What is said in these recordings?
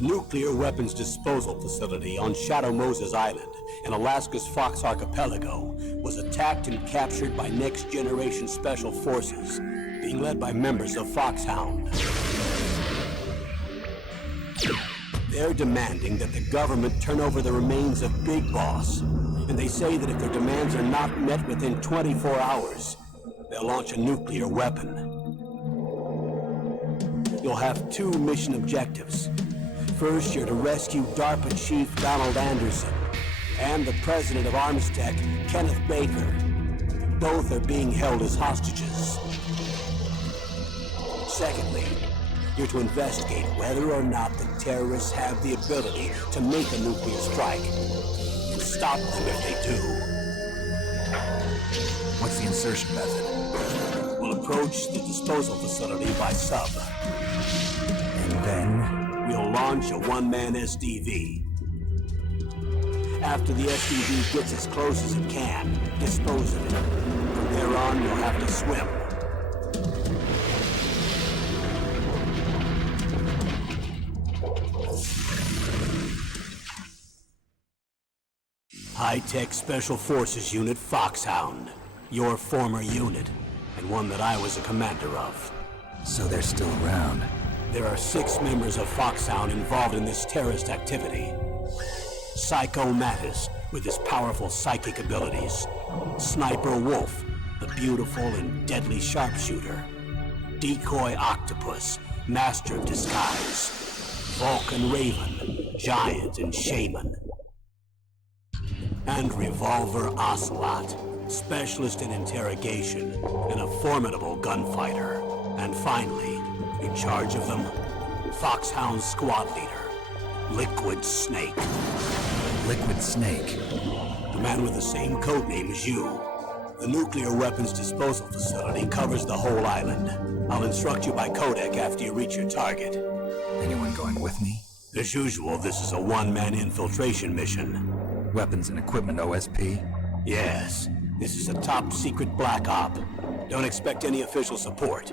The nuclear weapons disposal facility on Shadow Moses Island in Alaska's Fox Archipelago was attacked and captured by next-generation special forces, being led by members of Foxhound. They're demanding that the government turn over the remains of Big Boss, and they say that if their demands are not met within 24 hours, they'll launch a nuclear weapon. You'll have two mission objectives. First, you're to rescue DARPA Chief Donald Anderson and the President of Armstech, Kenneth Baker. Both are being held as hostages. Secondly, you're to investigate whether or not the terrorists have the ability to make a nuclear strike and stop them if they do. What's the insertion method? We'll approach the disposal facility by sub. And then? We'll launch a one-man SDV. After the SDV gets as close as it can, dispose of it. From there on, you'll have to swim. High-Tech Special Forces Unit Foxhound. Your former unit, and one that I was a commander of. So they're still around. There are 6 members of Foxhound involved in this terrorist activity. Psycho Mattis, with his powerful psychic abilities. Sniper Wolf, the beautiful and deadly sharpshooter. Decoy Octopus, master of disguise. Vulcan Raven, giant and shaman. And Revolver Ocelot, specialist in interrogation and a formidable gunfighter. And finally, in charge of them, Foxhound's squad leader, Liquid Snake. Liquid Snake? The man with the same codename as you. The nuclear weapons disposal facility covers the whole island. I'll instruct you by codec after you reach your target. Anyone going with me? As usual, this is a one-man infiltration mission. Weapons and equipment OSP? Yes. This is a top-secret black op. Don't expect any official support.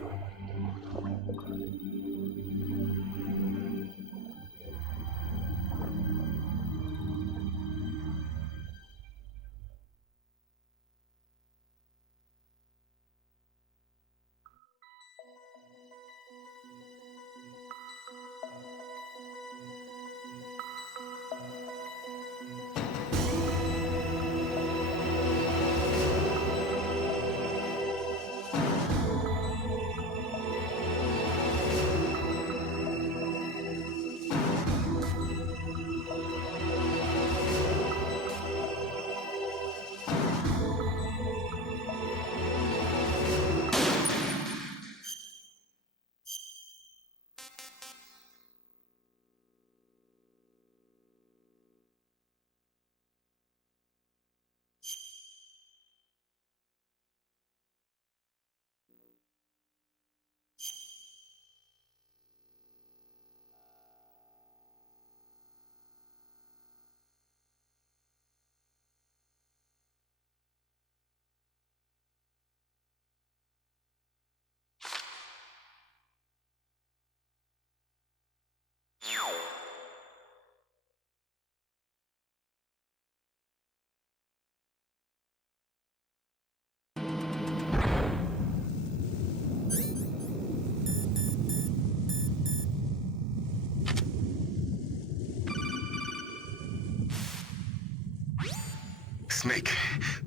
Snake,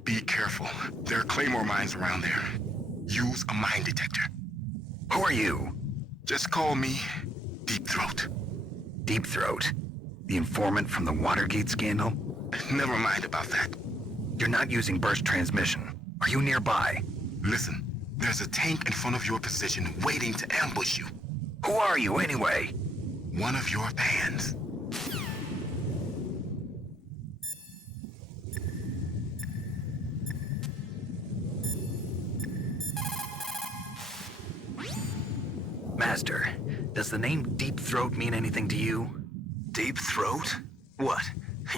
be careful. There are Claymore mines around there. Use a mine detector. Who are you? Just call me Deep Throat. Deep Throat? The informant from the Watergate scandal? Never mind about that. You're not using burst transmission. Are you nearby? Listen, there's a tank in front of your position waiting to ambush you. Who are you, anyway? One of your fans. Master, does the name Deep Throat mean anything to you? Deep Throat? What?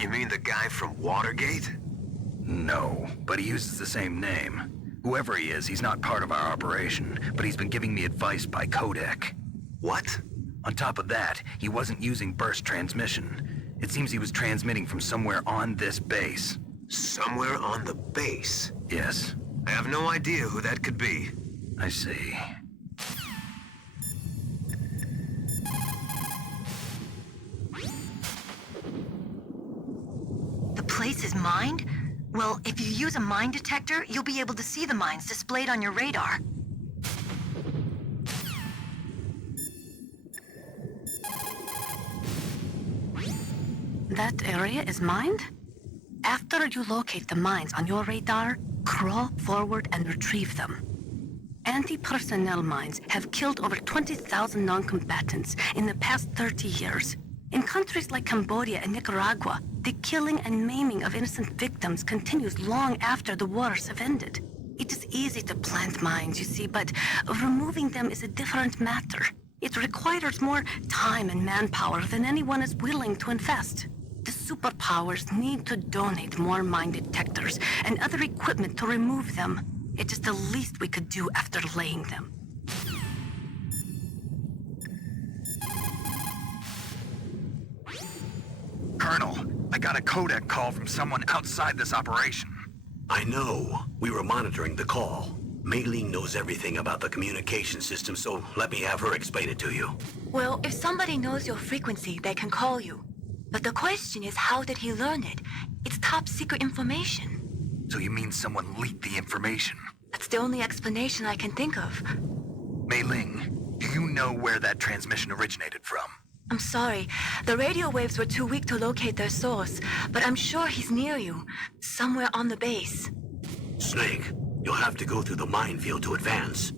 You mean the guy from Watergate? No, but he uses the same name. Whoever he is, he's not part of our operation, but he's been giving me advice by codec. What? On top of that, he wasn't using burst transmission. It seems he was transmitting from somewhere on this base. Somewhere on the base? Yes. I have no idea who that could be. I see. The place is mined? Well, if you use a mine detector, you'll be able to see the mines displayed on your radar. That area is mined? After you locate the mines on your radar, crawl forward and retrieve them. Anti-personnel mines have killed over 20,000 non-combatants in the past 30 years. In countries like Cambodia and Nicaragua, the killing and maiming of innocent victims continues long after the wars have ended. It is easy to plant mines, you see, but removing them is a different matter. It requires more time and manpower than anyone is willing to invest. The superpowers need to donate more mine detectors and other equipment to remove them. It is the least we could do after laying them. Colonel, I got a codec call from someone outside this operation. I know. We were monitoring the call. Mei Ling knows everything about the communication system, so let me have her explain it to you. Well, if somebody knows your frequency, they can call you. But the question is, how did he learn it? It's top secret information. So you mean someone leaked the information? That's the only explanation I can think of. Mei Ling, do you know where that transmission originated from? I'm sorry. The radio waves were too weak to locate their source, but I'm sure he's near you, somewhere on the base. Snake, you'll have to go through the minefield to advance.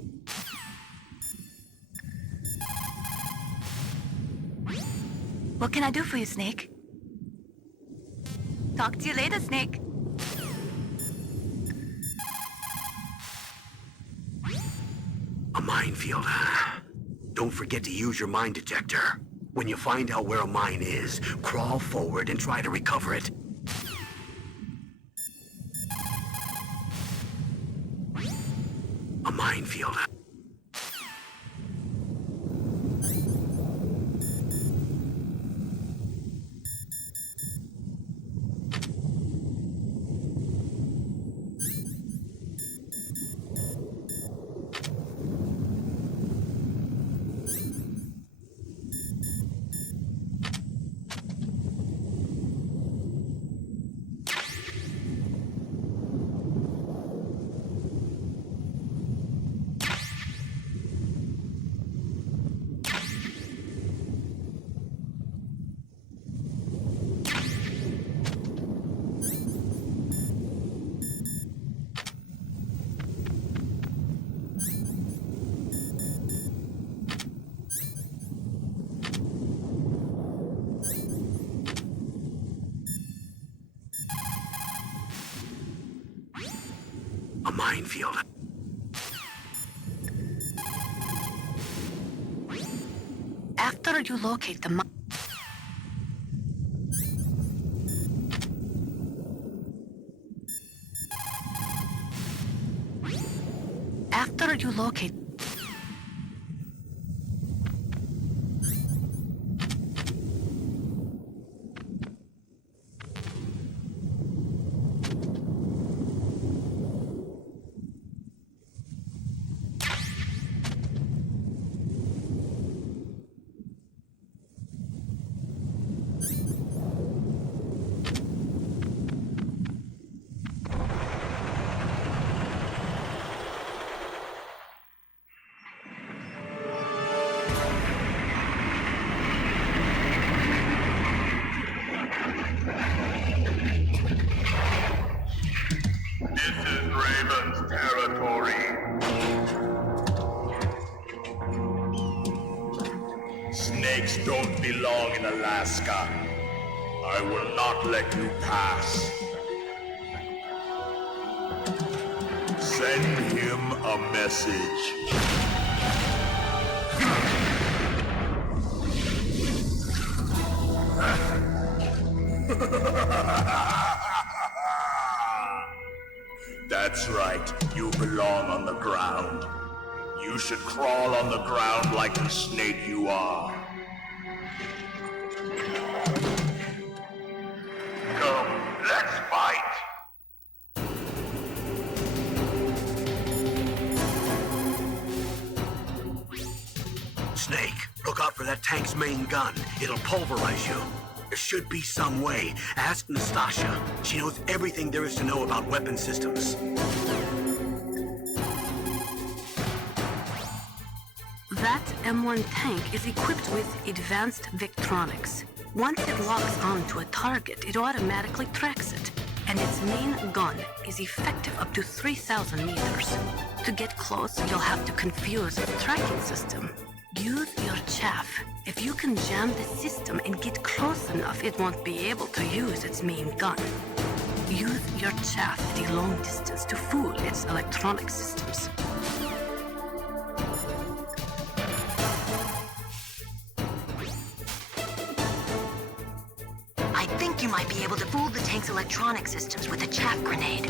What can I do for you, Snake? Talk to you later, Snake. A minefield, huh? Don't forget to use your mine detector. When you find out where a mine is, crawl forward and try to recover it. A minefield. A minefield. After you locate the mine... After you locate... Snakes don't belong in Alaska. I will not let you pass. Send him a message. That's right, you belong on the ground. You should crawl on the ground like the snake you are. for that tank's main gun. It'll pulverize you. There should be some way. Ask Nastasha. She knows everything there is to know about weapon systems. That M1 tank is equipped with advanced Victronics. Once it locks onto a target, it automatically tracks it. And its main gun is effective up to 3,000 meters. To get close, you'll have to confuse the tracking system. Use your chaff. If you can jam the system and get close enough, it won't be able to use its main gun. Use your chaff at a long distance to fool its electronic systems. I think you might be able to fool the tank's electronic systems with a chaff grenade.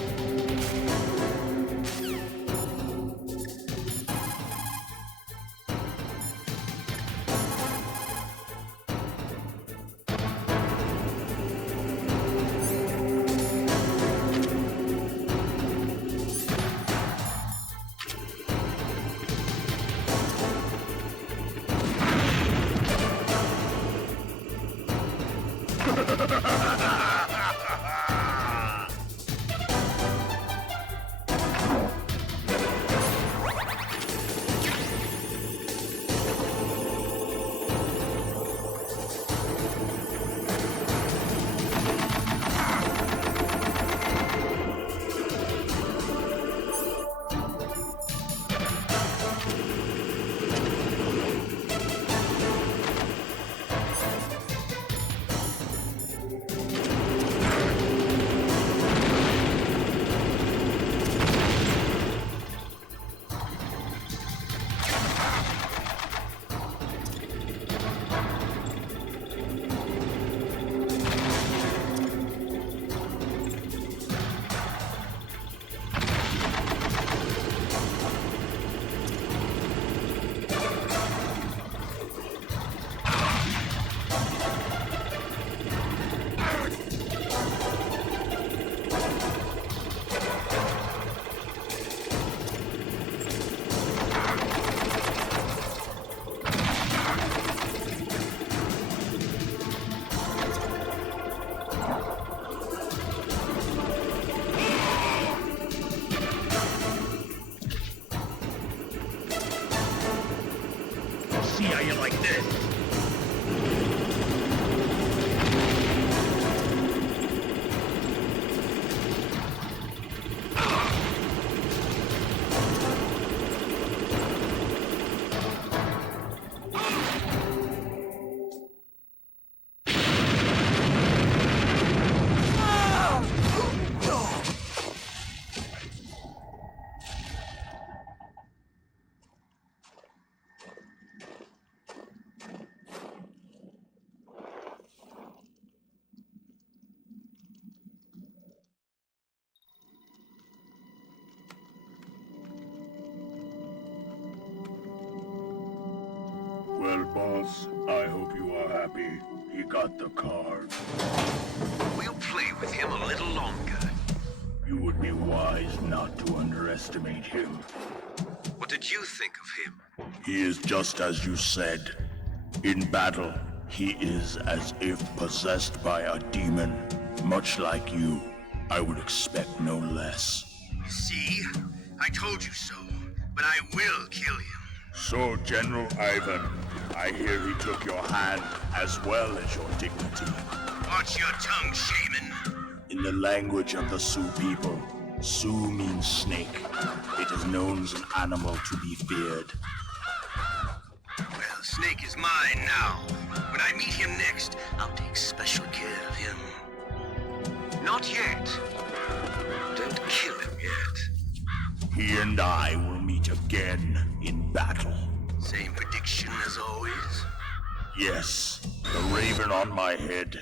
See how you like this. Well, boss, I hope you are happy. He got the card. We'll play with him a little longer. You would be wise not to underestimate him. What did you think of him? He is just as you said. In battle, he is as if possessed by a demon. Much like you, I would expect no less. See? I told you so. But I will kill him. So, General Ivan, I hear he took your hand as well as your dignity. Watch your tongue, shaman. In the language of the Sioux people, Sioux means snake. It is known as an animal to be feared. Well, Snake is mine now. When I meet him next, I'll take special care of him. Not yet. Don't kill him yet. He and I will meet again in battle. Same prediction as always. Yes, the raven on my head.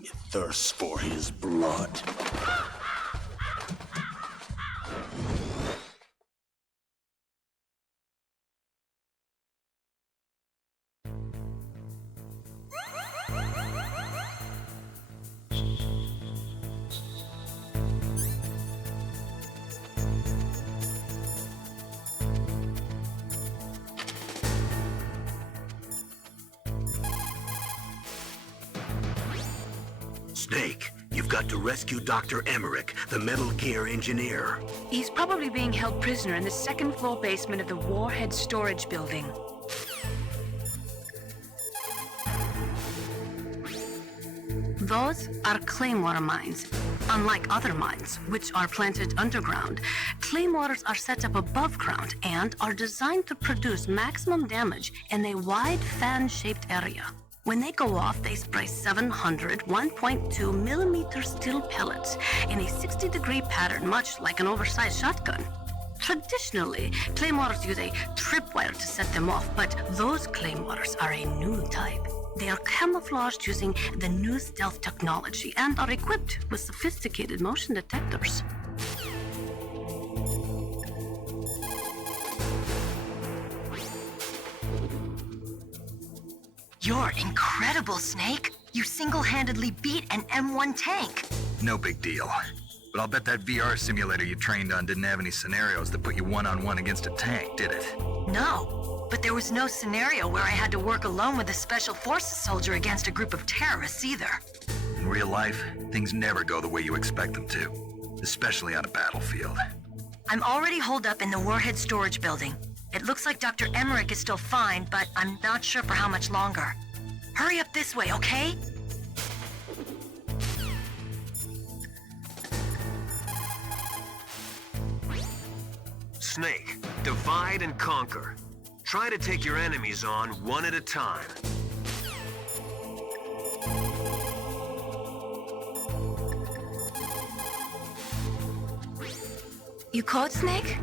It thirsts for his blood. Snake, you've got to rescue Dr. Emmerich, the Metal Gear engineer. He's probably being held prisoner in the second floor basement of the Warhead Storage Building. Those are claymore mines. Unlike other mines, which are planted underground, claymores are set up above ground and are designed to produce maximum damage in a wide fan-shaped area. When they go off, they spray 700 1.2 millimeter steel pellets in a 60-degree pattern, much like an oversized shotgun. Traditionally, claymores use a tripwire to set them off, but those claymores are a new type. They are camouflaged using the new stealth technology and are equipped with sophisticated motion detectors. You're incredible, Snake. You single-handedly beat an M1 tank. No big deal. But I'll bet that VR simulator you trained on didn't have any scenarios that put you one-on-one against a tank, did it? No, but there was no scenario where I had to work alone with a Special Forces soldier against a group of terrorists either. In real life, things never go the way you expect them to, especially on a battlefield. I'm already holed up in the Warhead Storage Building. It looks like Dr. Emmerich is still fine, but I'm not sure for how much longer. Hurry up this way, okay? Snake, divide and conquer. Try to take your enemies on one at a time. You code, Snake?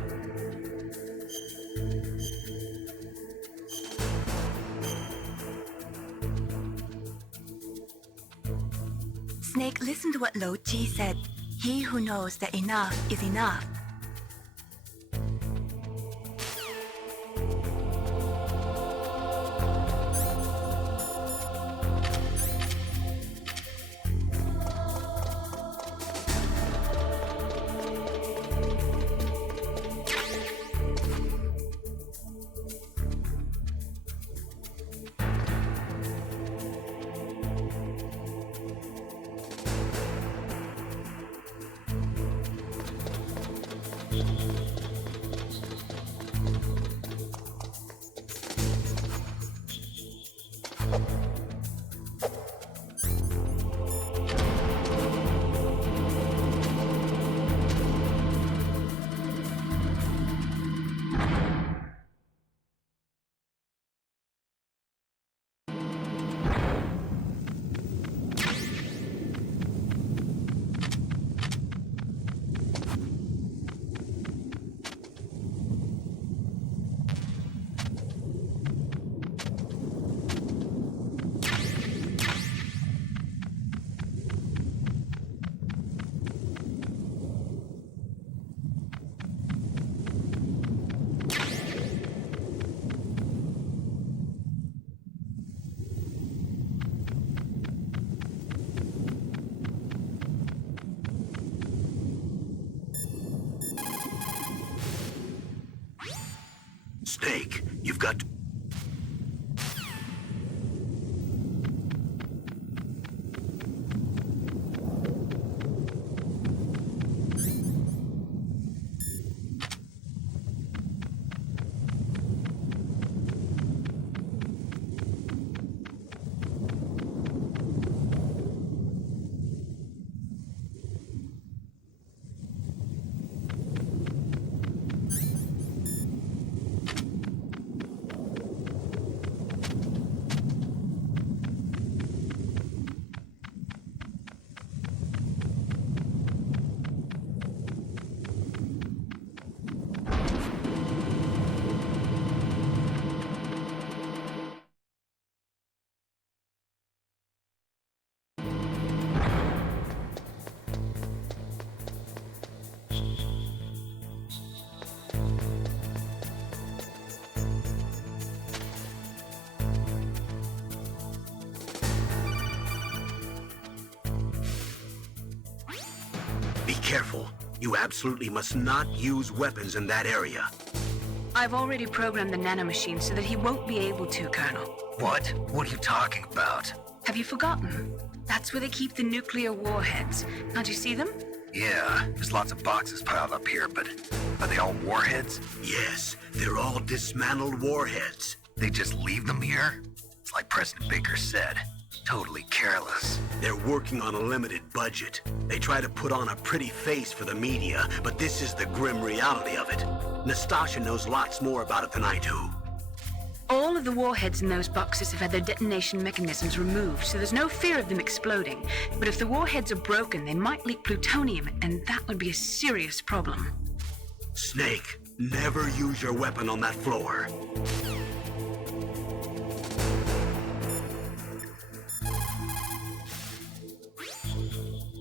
Snake, listen to what Lo Ji said. He who knows that enough is enough. Snake, you've got to... Be careful. You absolutely must not use weapons in that area. I've already programmed the nanomachine so that he won't be able to, Colonel. What? What are you talking about? Have you forgotten? That's where they keep the nuclear warheads. Can't you see them? Yeah, there's lots of boxes piled up here, but are they all warheads? Yes, they're all dismantled warheads. They just leave them here? It's like President Baker said. Totally careless. They're working on a limited budget. They try to put on a pretty face for the media, but this is the grim reality of it. Nastasha knows lots more about it than I do. All of the warheads in those boxes have had their detonation mechanisms removed, so there's no fear of them exploding. But if the warheads are broken, they might leak plutonium, and that would be a serious problem. Snake, never use your weapon on that floor.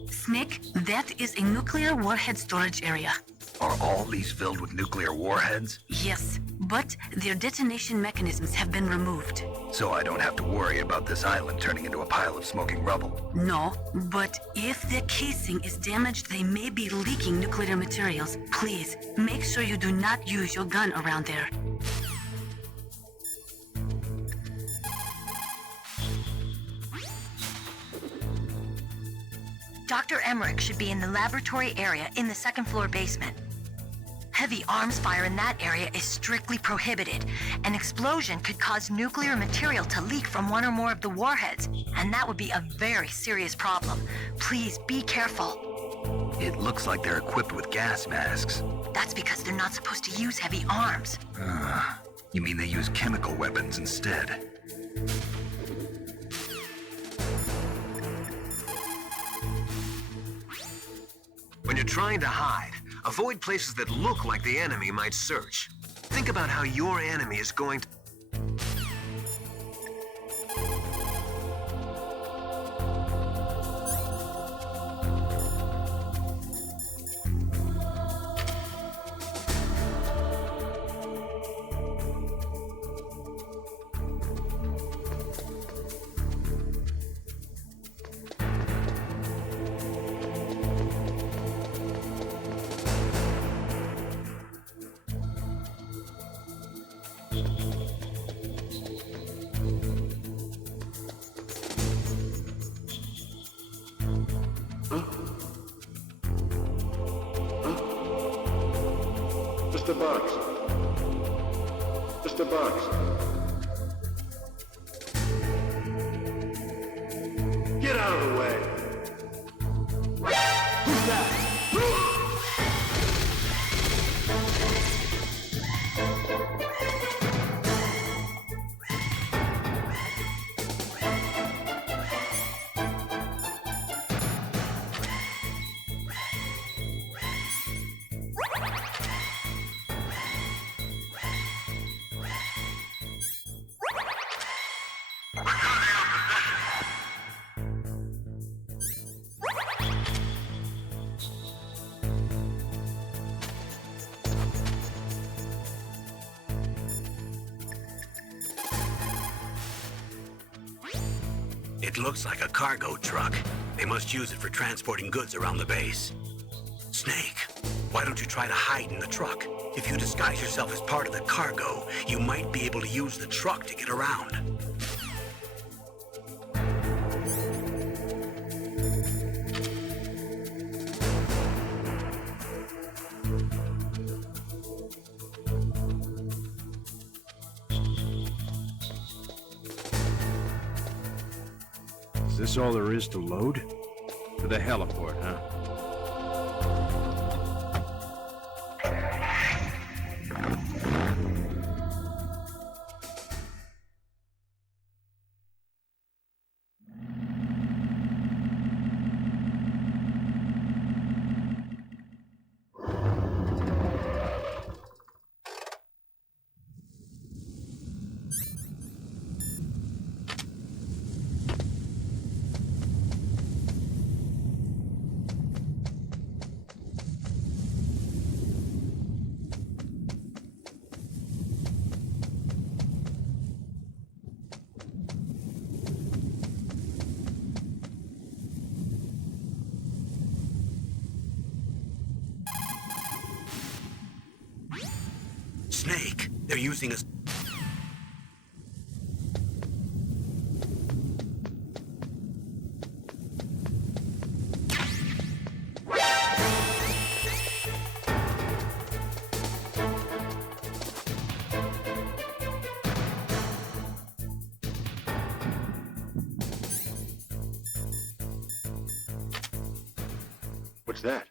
Snake, that is a nuclear warhead storage area. Are all these filled with nuclear warheads? Yes, but their detonation mechanisms have been removed. So I don't have to worry about this island turning into a pile of smoking rubble. No, but if the casing is damaged, they may be leaking nuclear materials. Please, make sure you do not use your gun around there. Dr. Emmerich should be in the laboratory area in the second floor basement. Heavy arms fire in that area is strictly prohibited. An explosion could cause nuclear material to leak from one or more of the warheads, and that would be a very serious problem. Please be careful. It looks like they're equipped with gas masks. That's because they're not supposed to use heavy arms. You mean they use chemical weapons instead? When you're trying to hide, avoid places that look like the enemy might search. Think about how your enemy is going to... Just a box. Just a box. Get out of the way. Who's that? It looks like a cargo truck. They must use it for transporting goods around the base. Snake, why don't you try to hide in the truck? If you disguise yourself as part of the cargo, you might be able to use the truck to get around. Is this all there is to load? To the heliport, huh? Snake, they're using a... What's that?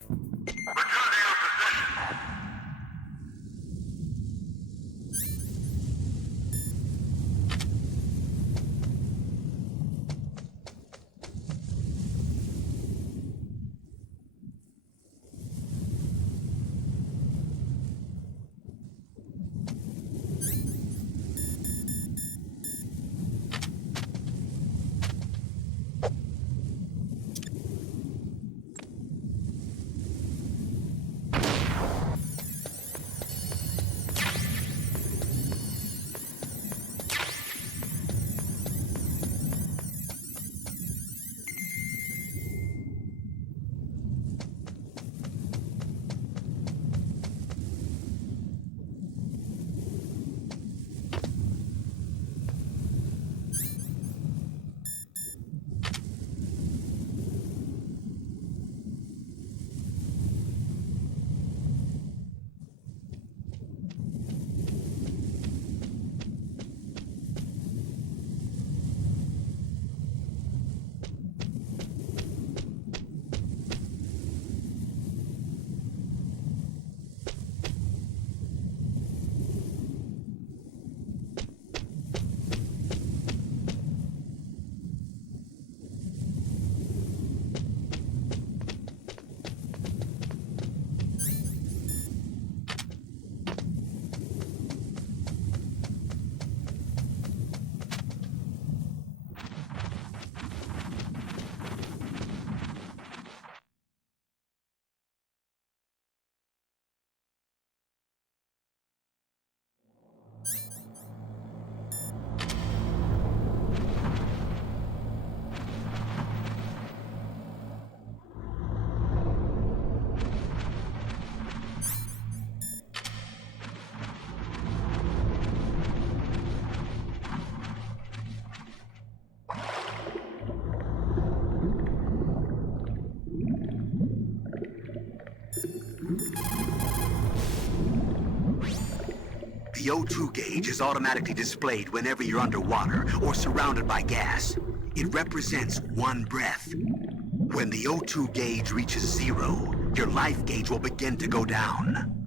The O2 gauge is automatically displayed whenever you're underwater or surrounded by gas. It represents one breath. When the O2 gauge reaches 0, your life gauge will begin to go down.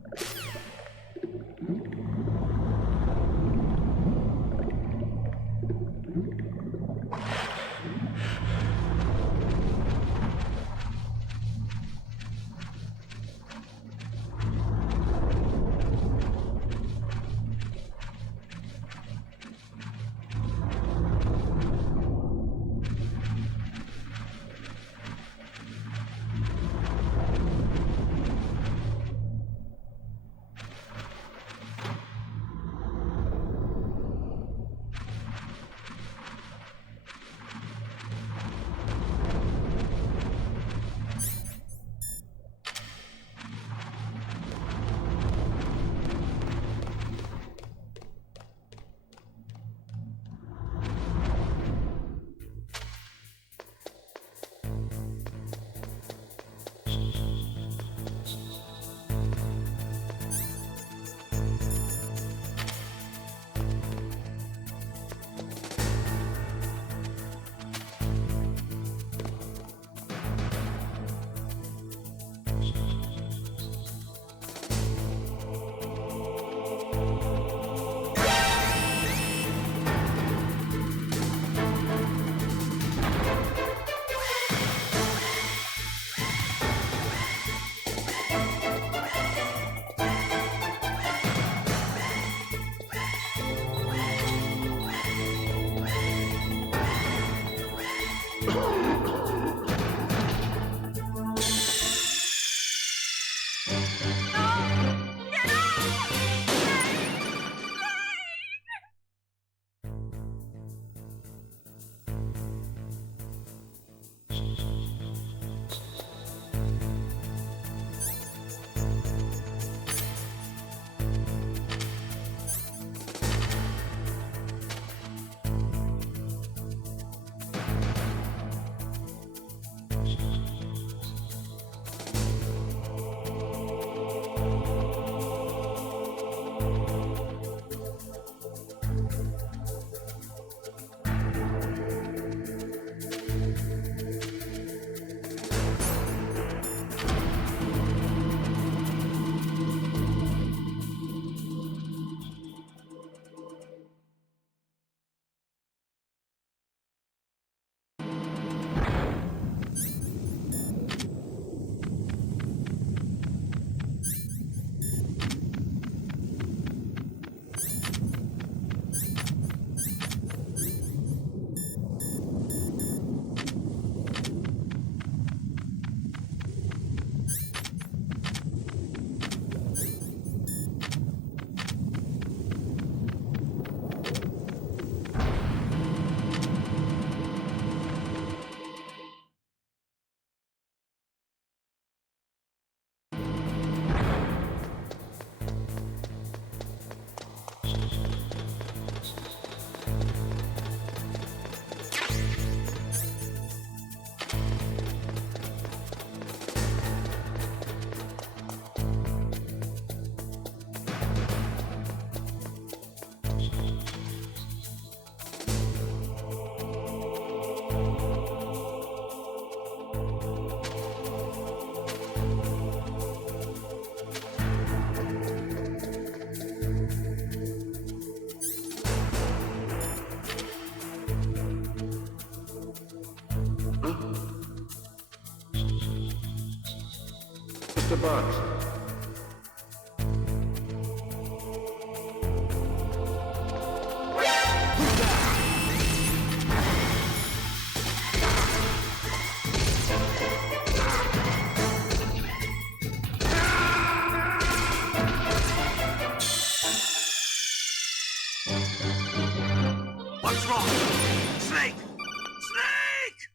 Mr. Bugs. What's wrong? Snake! Snake!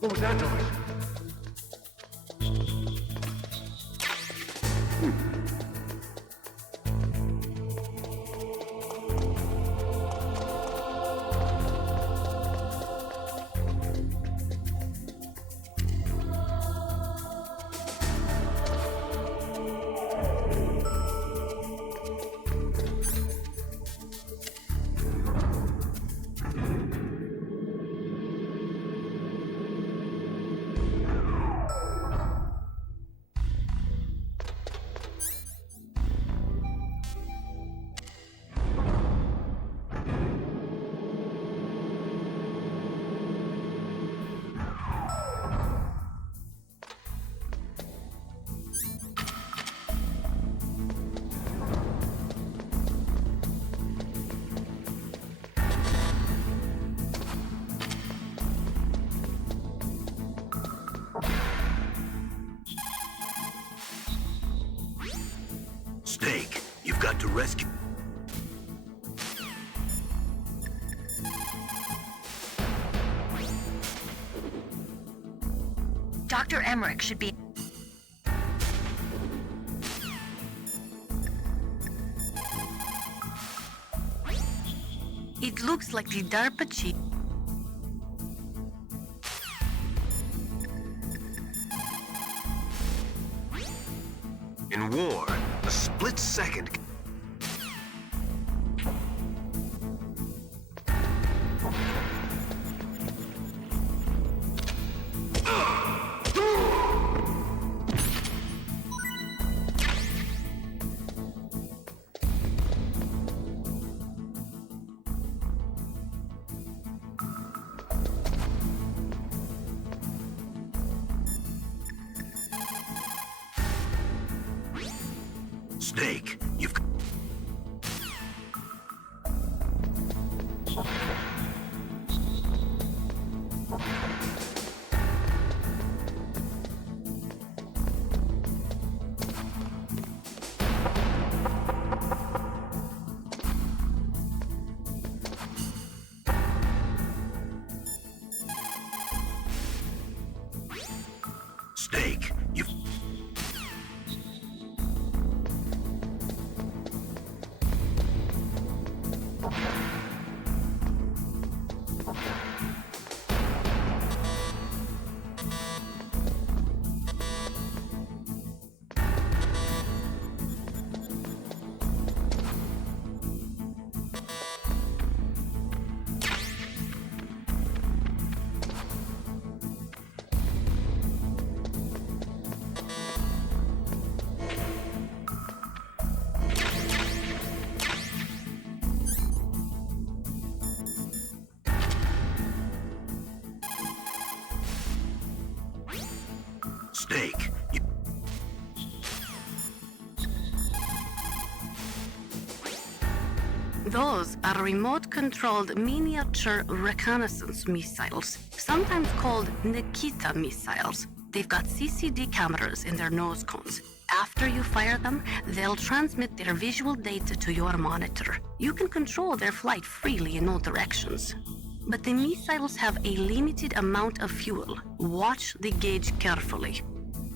What was that noise? Snake, you've got to rescue... Dr. Emmerich should be... It looks like the DARPA chief. In war, a split second... Snake, you've... Snake, you've... Snake, you... Those are remote-controlled miniature reconnaissance missiles, sometimes called Nikita missiles. They've got CCD cameras in their nose cones. After you fire them, they'll transmit their visual data to your monitor. You can control their flight freely in all directions. But the missiles have a limited amount of fuel. Watch the gauge carefully.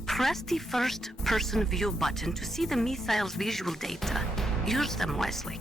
Press the first-person view button to see the missile's visual data. Use them wisely.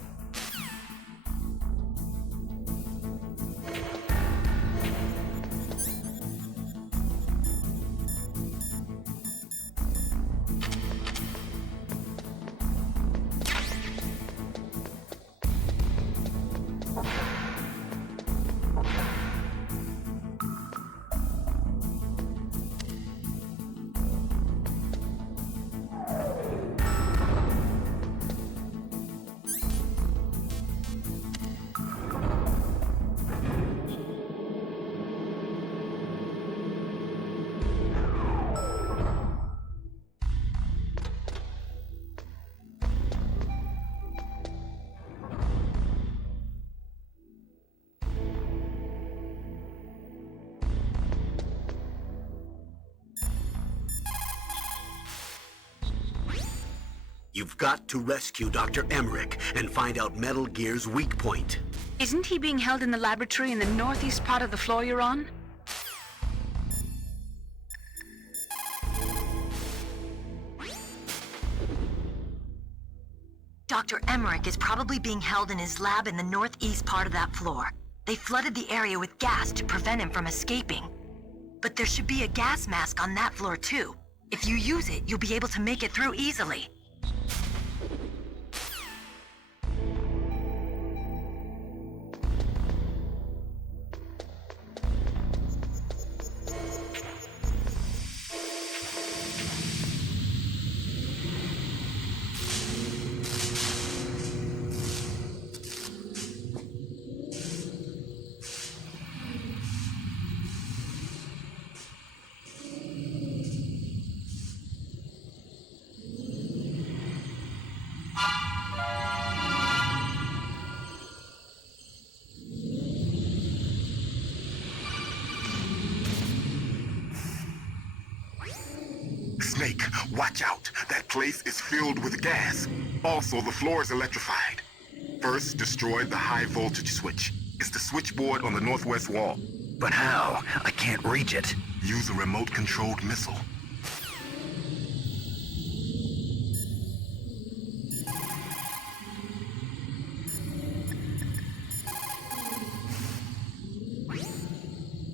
You've got to rescue Dr. Emmerich and find out Metal Gear's weak point. Isn't he being held in the laboratory in the northeast part of the floor you're on? Dr. Emmerich is probably being held in his lab in the northeast part of that floor. They flooded the area with gas to prevent him from escaping. But there should be a gas mask on that floor too. If you use it, you'll be able to make it through easily. Snake, watch out. That place is filled with gas. Also, the floor is electrified. First, destroy the high voltage switch. It's the switchboard on the northwest wall. But how? I can't reach it. Use a remote-controlled missile.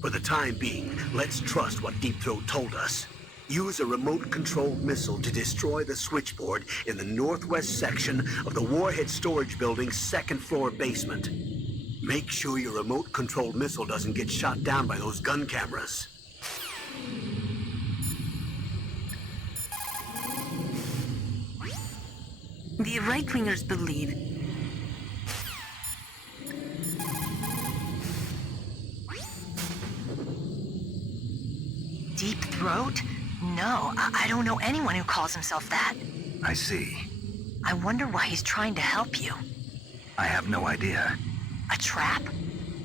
For the time being, let's trust what Deep Throat told us. Use a remote-controlled missile to destroy the switchboard in the northwest section of the Warhead Storage Building's second-floor basement. Make sure your remote-controlled missile doesn't get shot down by those gun cameras. The right-wingers believe Deep Throat? No, I don't know anyone who calls himself that. I see. I wonder why he's trying to help you. I have no idea. A trap?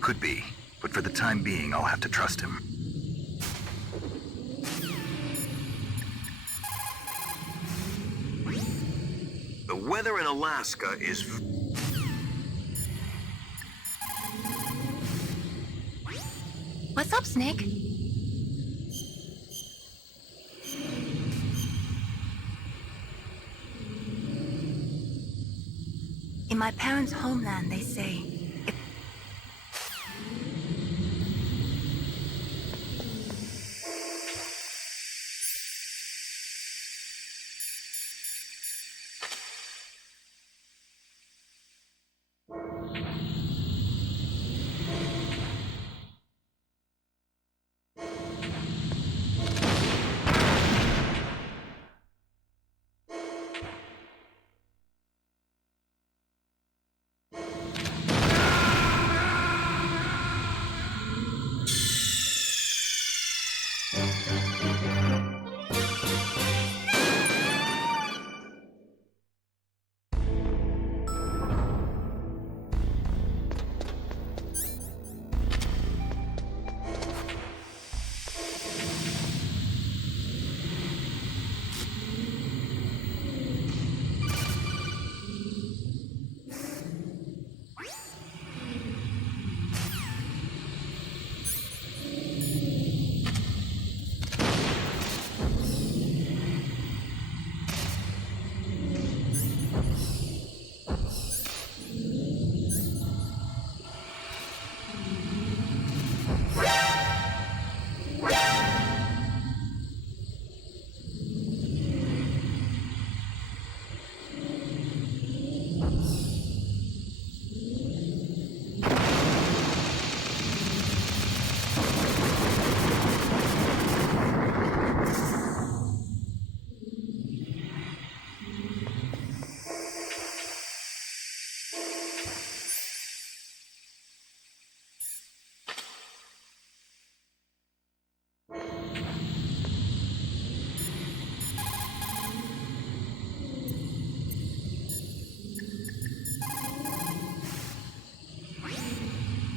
Could be, but for the time being, I'll have to trust him. The weather in Alaska is... What's up, Snake? In my parents' homeland, they say,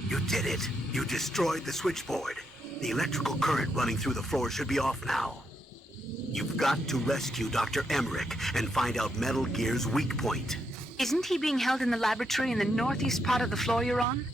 You did it. You destroyed the switchboard. The electrical current running through the floor should be off now. You've got to rescue Dr. Emmerich and find out Metal Gear's weak point. Isn't he being held in the laboratory in the northeast part of the floor you're on?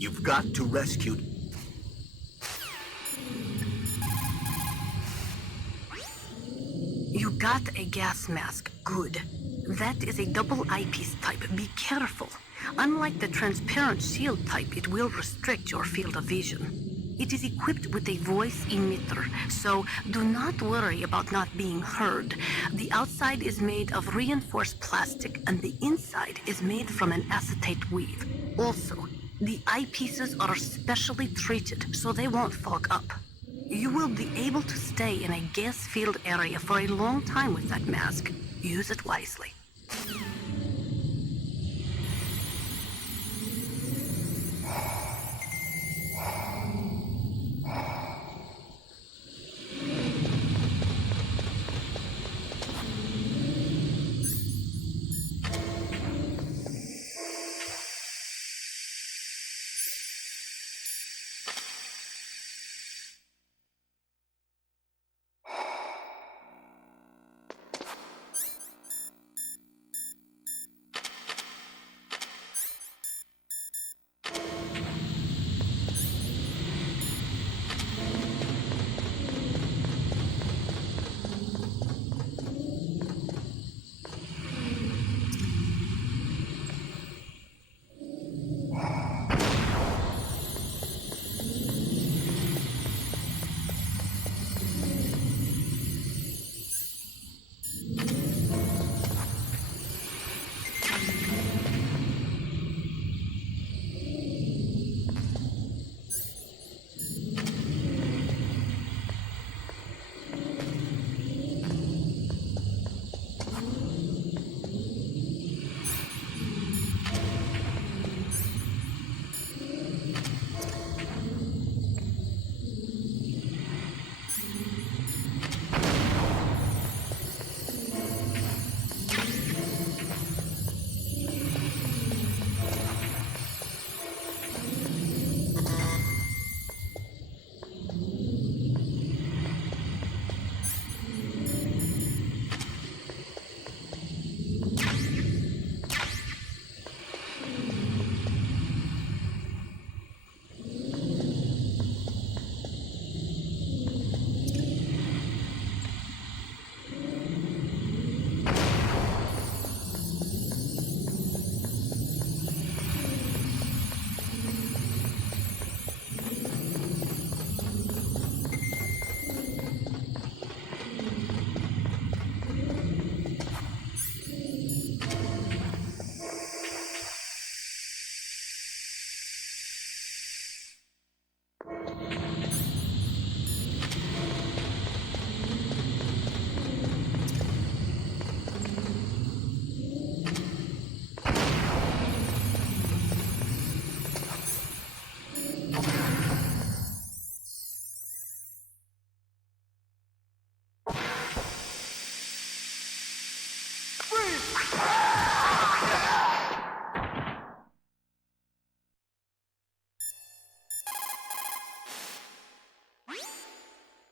You've got to rescue... You got a gas mask. Good. That is a double eyepiece type. Be careful. Unlike the transparent shield type, it will restrict your field of vision. It is equipped with a voice emitter, so do not worry about not being heard. The outside is made of reinforced plastic, and the inside is made from an acetate weave. Also, the eyepieces are specially treated, so they won't fog up. You will be able to stay in a gas-filled area for a long time with that mask. Use it wisely.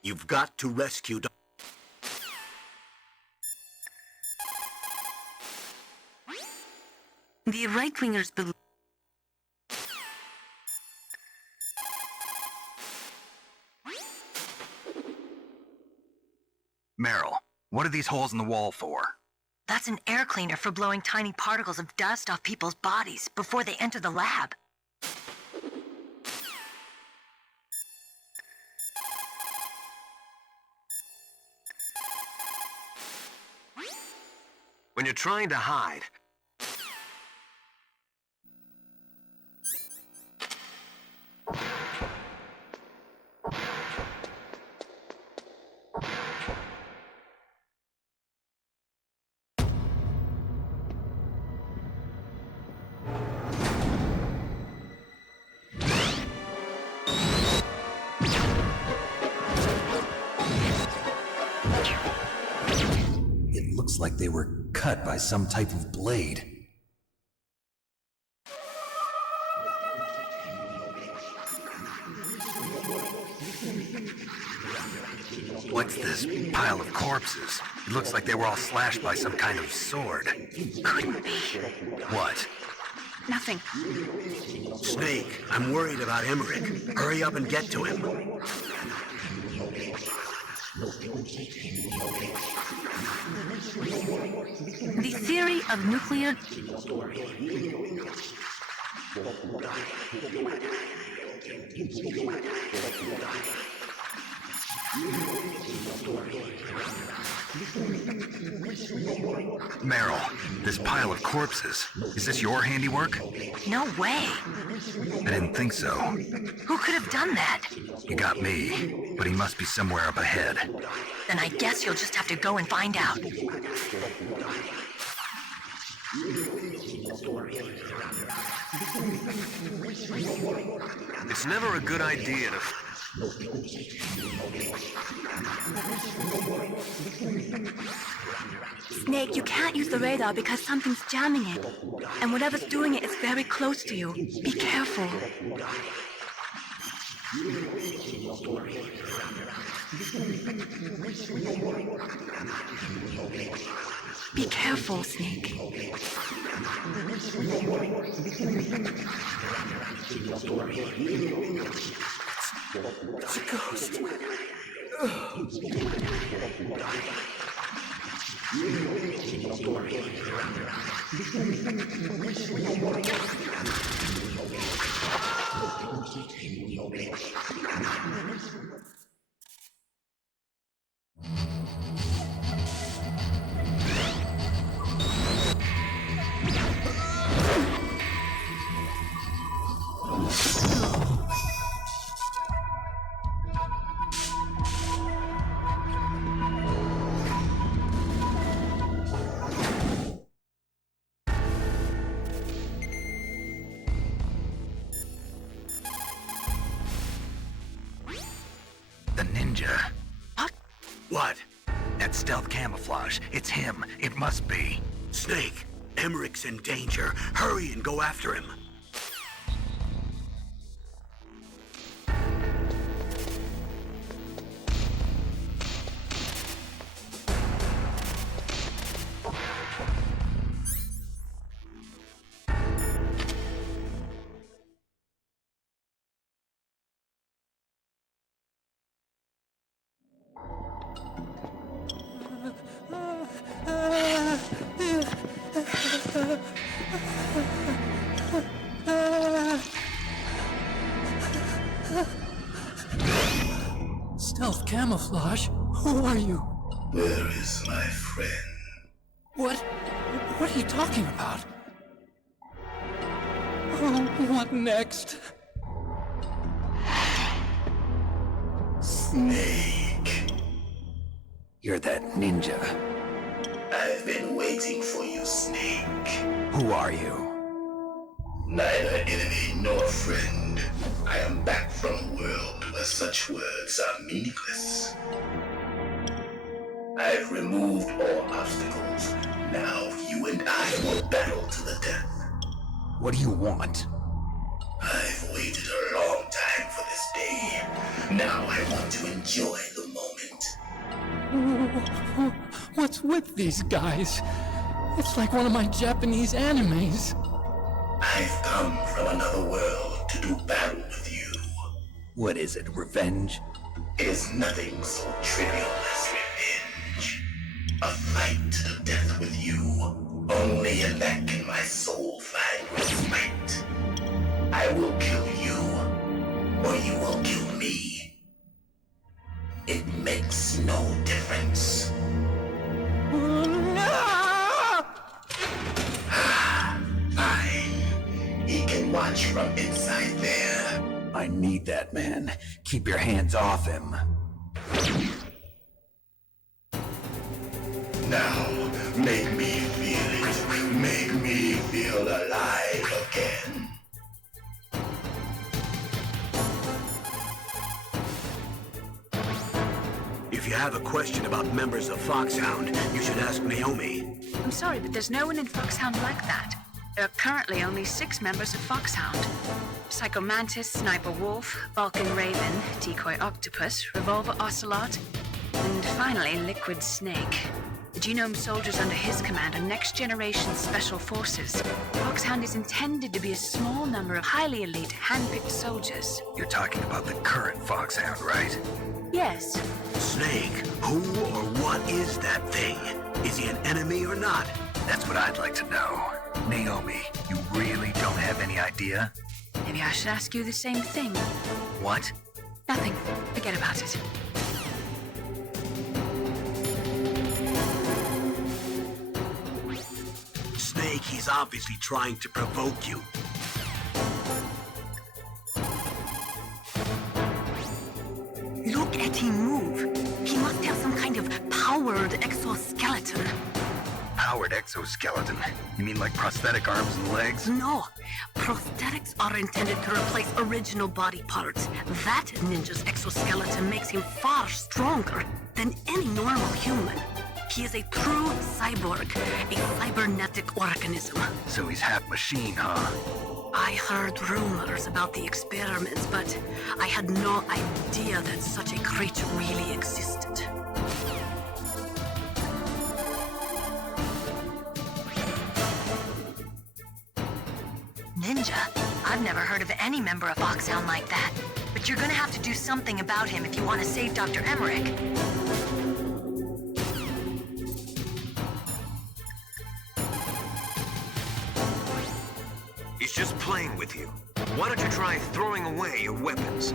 You've got to rescue... The right-wingers believe... Meryl, what are these holes in the wall for? That's an air cleaner for blowing tiny particles of dust off people's bodies before they enter the lab. When you're trying to hide, It looks like they were cut by some type of blade. What's this pile of corpses? It looks like they were all slashed by some kind of sword. Couldn't be. What? Nothing. Snake, I'm worried about Emmerich. Hurry up and get to him. The theory of nuclear... Meryl, this pile of corpses, is this your handiwork? No way. I didn't think so. Who could have done that? You got me, but he must be somewhere up ahead. Then I guess you'll just have to go and find out. it's never a good idea to... Snake, you can't use the radar because something's jamming it. And whatever's doing it is very close to you. Be careful. Be careful, Snake. It's a ghost. The ninja. What? That stealth camouflage. It's him. It must be. Snake, Emmerich's in danger. Hurry and go after him. Stealth camouflage? Who are you? Where is my friend? What are you talking about? Oh, what next? Snake. You're that ninja. I've been waiting for you, Snake. Who are you? Neither enemy nor friend. I am back from a world where such words are meaningless. I've removed all obstacles. Now you and I will battle to the death. What do you want? I've waited a long time for this day. Now I want to enjoy the moment. What's with these guys? It's like one of my Japanese animes. I've come from another world to do battle with you. What is it, revenge? It is nothing so trivial as revenge. A fight to the death with you. Only in that can my soul find respite. I will kill you, or you will kill me. It makes no difference. from inside there. I need that man. Keep your hands off him. Now, make me feel it. Make me feel alive again. If you have a question about members of Foxhound, you should ask Naomi. I'm sorry, but there's no one in Foxhound like that. There are currently only 6 members of Foxhound. Psycho Mantis, Sniper Wolf, Vulcan Raven, Decoy Octopus, Revolver Ocelot, and finally Liquid Snake. The genome soldiers under his command are next-generation special forces. Foxhound is intended to be a small number of highly elite, hand-picked soldiers. You're talking about the current Foxhound, right? Yes. Snake, who or what is that thing? Is he an enemy or not? That's what I'd like to know. Naomi, you really don't have any idea? Maybe I should ask you the same thing. What? Nothing. Forget about it. Snake, he's obviously trying to provoke you. Look at him move. He must have some kind of powered exoskeleton. Powered exoskeleton? You mean like prosthetic arms and legs? No. Prosthetics are intended to replace original body parts. That ninja's exoskeleton makes him far stronger than any normal human. He is a true cyborg, a cybernetic organism. So he's half machine, huh? I heard rumors about the experiments, but I had no idea that such a creature really existed. Ninja? I've never heard of any member of Foxhound like that. But you're gonna have to do something about him if you want to save Dr. Emmerich. He's just playing with you. Why don't you try throwing away your weapons?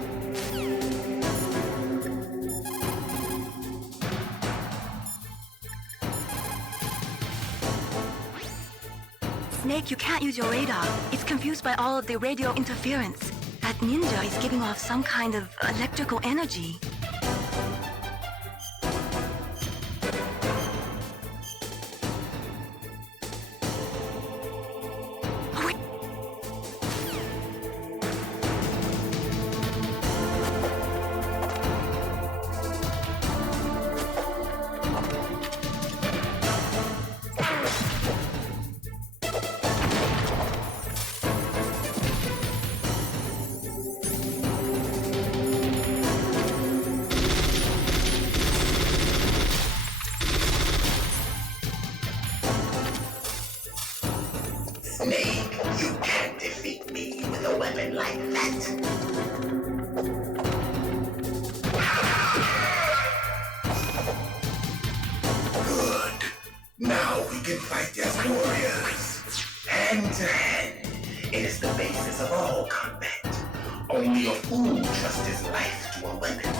Snake, you can't use your radar. It's confused by all of the radio interference. That ninja is giving off some kind of electrical energy. Snake, you can't defeat me with a weapon like that. Good. Now we can fight as warriors. Hand to hand. It is the basis of all combat. Only a fool trusts his life to a weapon.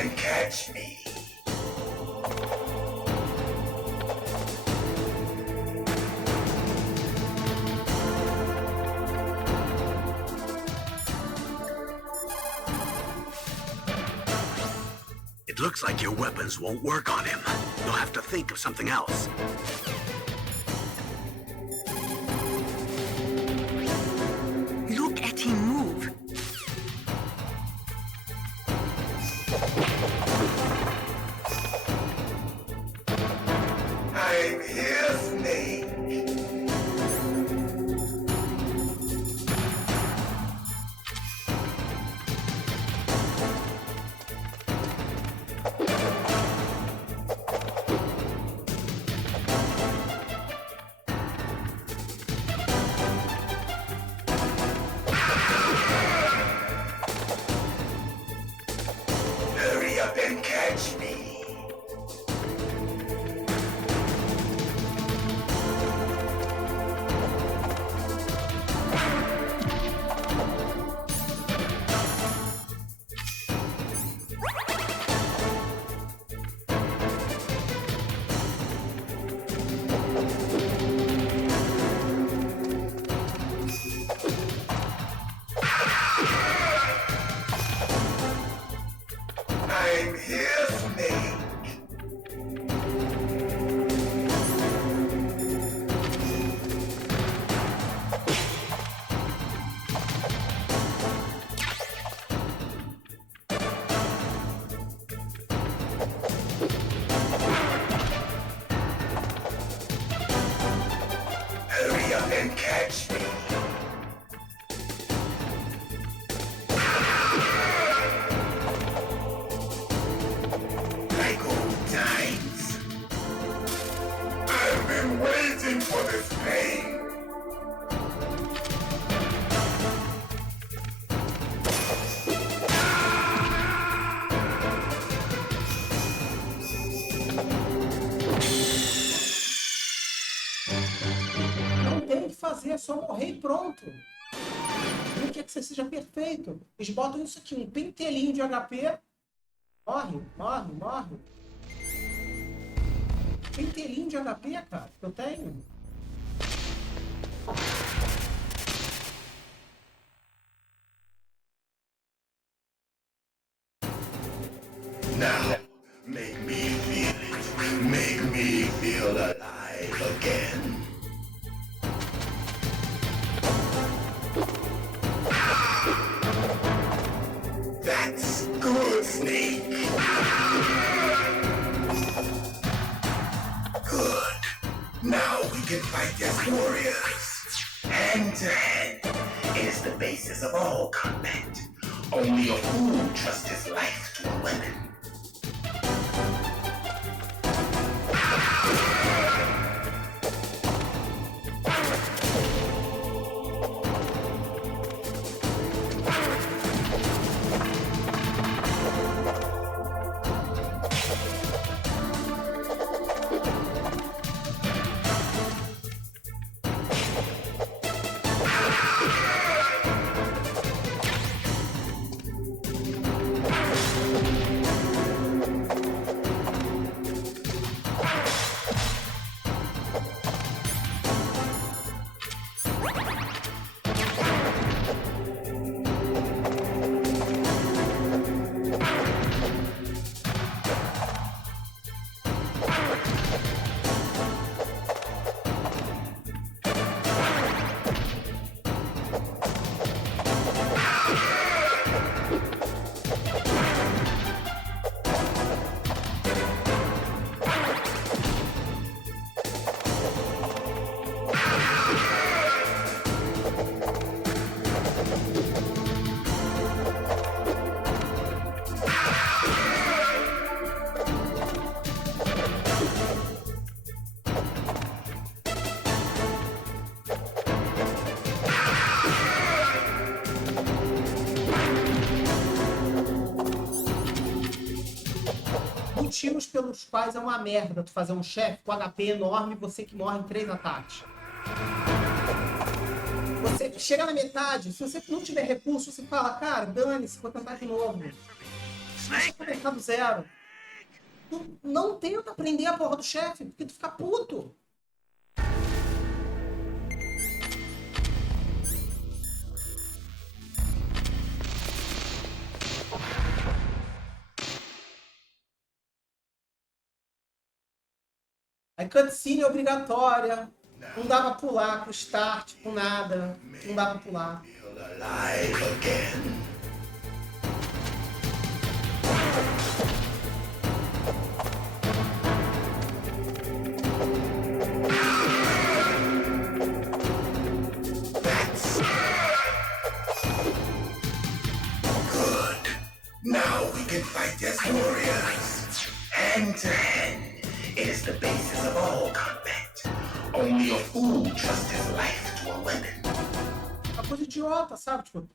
and catch me. It looks like your weapons won't work on him. You'll have to think of something else. Look at him move. I'm here, Snake. Hurry up and catch me. I'm here, Snake. Hurry up and catch me. Like old times. I've been waiting for this pain. Não tem o que fazer, é só morrer e pronto. Não quer que você seja perfeito. Eles botam isso aqui, um pentelinho de HP. Morre, morre, morre. Pentelinho de HP, cara, que eu tenho. Now, make me feel it. Make me feel alive again. That's good, Snake. Good. Now we can fight as warriors. Hand to hand. It is the basis of all combat. Only a fool trusts his life to a weapon. Motivos pelos quais é uma merda tu fazer um chefe com HP enorme e você que morre em 3 ataques. Você chega na metade, se você não tiver recurso, você fala, cara, dane-se, vou tentar de novo. Deixa eu começar do zero. Tu não tenta prender a porra do chefe, porque tu fica puto. Aí cutscene é obrigatória. Não dá pra pular com start, com nada. Não dá pra pular. Alive again. Good. Now we can fight as warriors. Hand to hand. It is the basis of all combat. Only a fool trusts his life to a weapon. Uma coisa idiota, sabe? Tipo,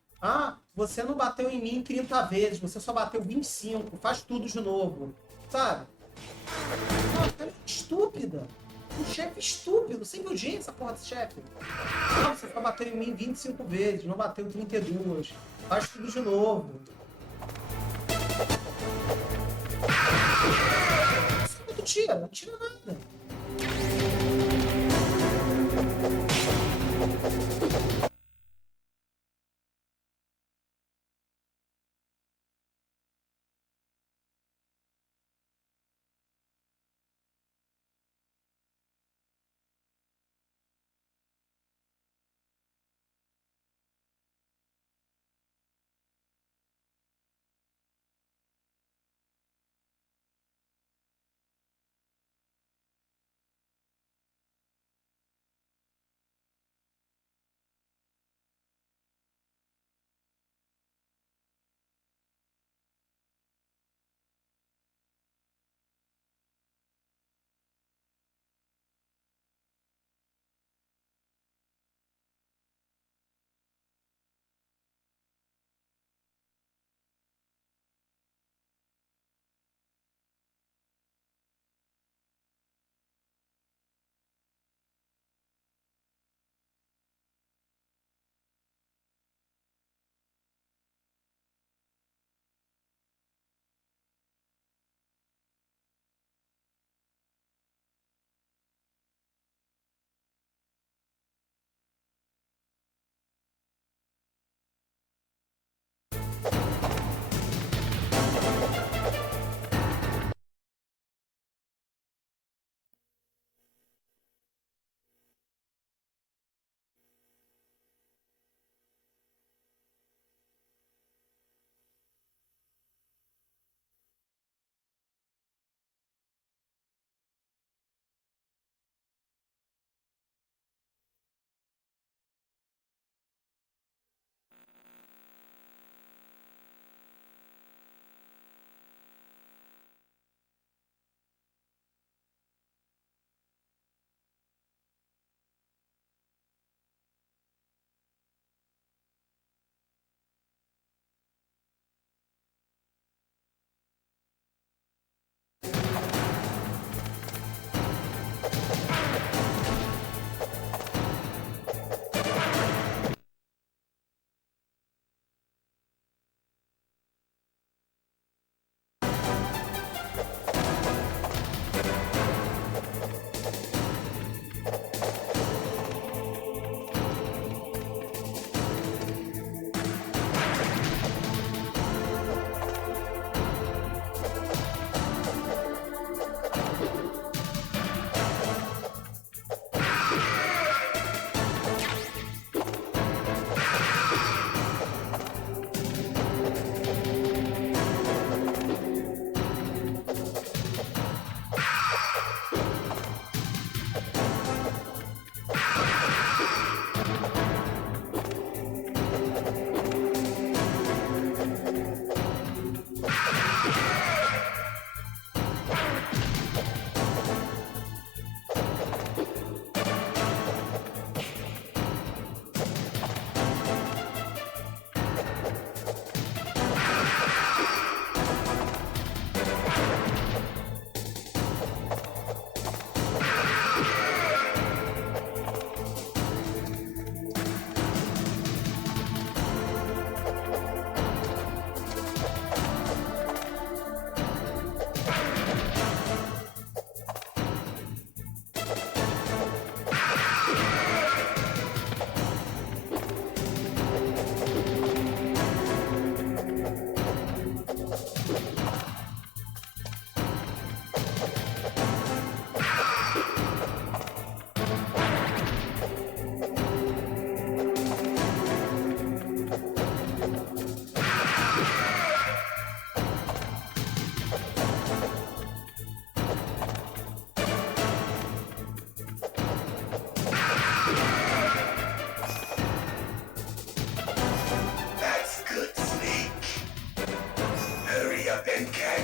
você não bateu em mim 30 vezes, você só bateu 25, faz tudo de novo. Sabe? Cara estúpida. Um chefe estúpido, sem urgência essa porra desse chefe. Você só bateu em mim 25 vezes, não bateu 32. Faz tudo de novo. Quanto tira? Não tira nada.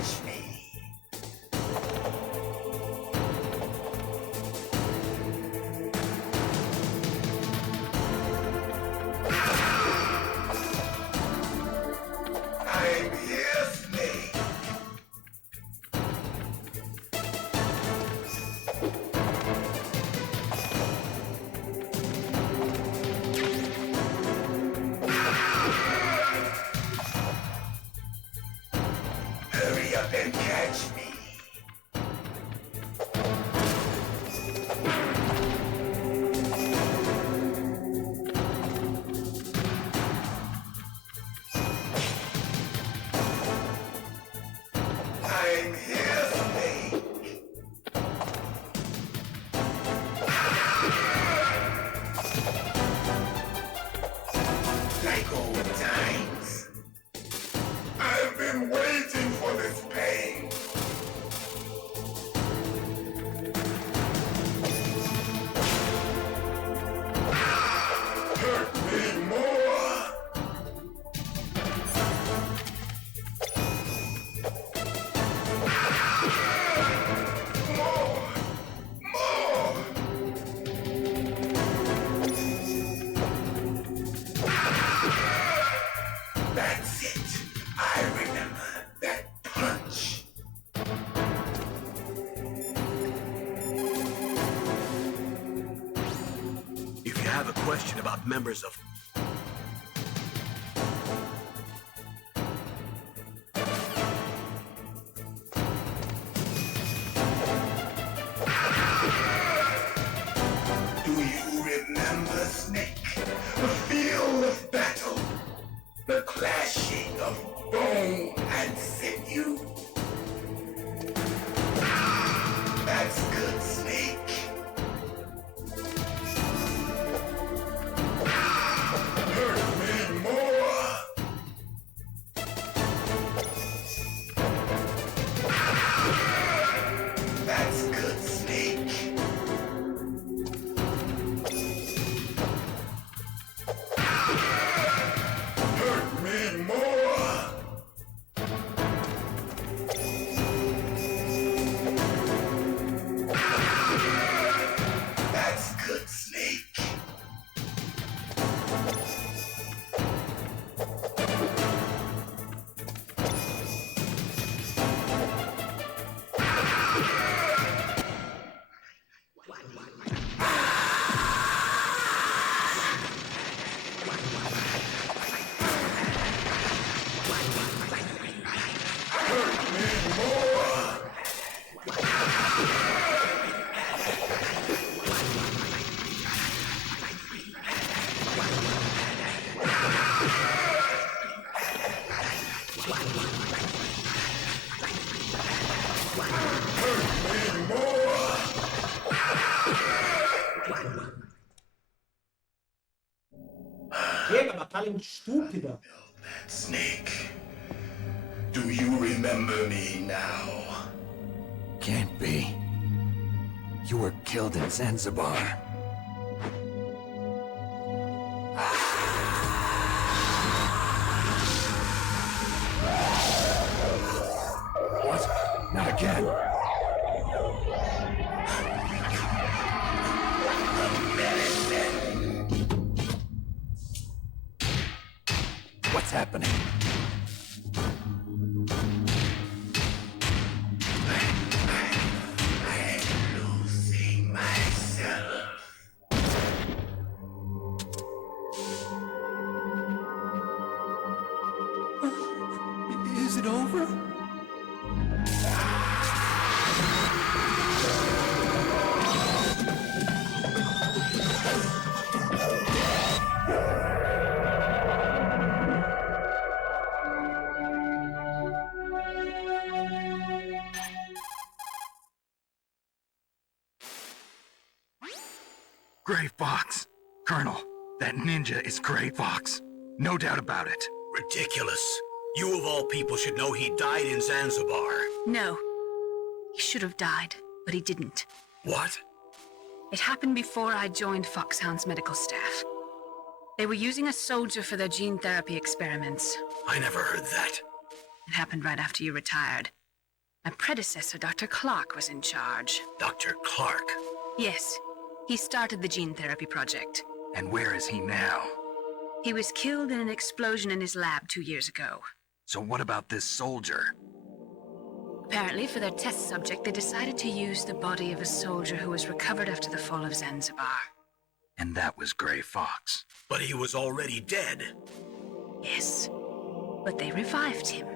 catch me. I'm here, Snake. Hurry up and catch me. I'm here, Snake. Like old times. I've been waiting for this pain. Hurt me more. More. That's it. I remember that punch. If you have a question about members of... Do you remember, Snake? The field of battle. The clashing of bone and sinew. That's good, Snake. Hurt me more. That's good, Snake. Hurt me more. That's good, Snake. Hurt me more. Hurt me more. Chega, batalha estúpida. Snake, do you remember me now? Can't be. You were killed in Zanzibar. What? Not again. What's happening? I'm losing myself. Is it over? Gray Fox. Colonel, that ninja is Gray Fox. No doubt about it. Ridiculous. You of all people should know he died in Zanzibar. No. He should have died, but he didn't. What? It happened before I joined Foxhound's medical staff. They were using a soldier for their gene therapy experiments. I never heard that. It happened right after you retired. My predecessor, Dr. Clark, was in charge. Dr. Clark? Yes, he started the gene therapy project. And where is he now? He was killed in an explosion in his lab 2 years ago. So what about this soldier? Apparently, for their test subject, they decided to use the body of a soldier who was recovered after the fall of Zanzibar. And that was Gray Fox. But he was already dead. Yes, but they revived him.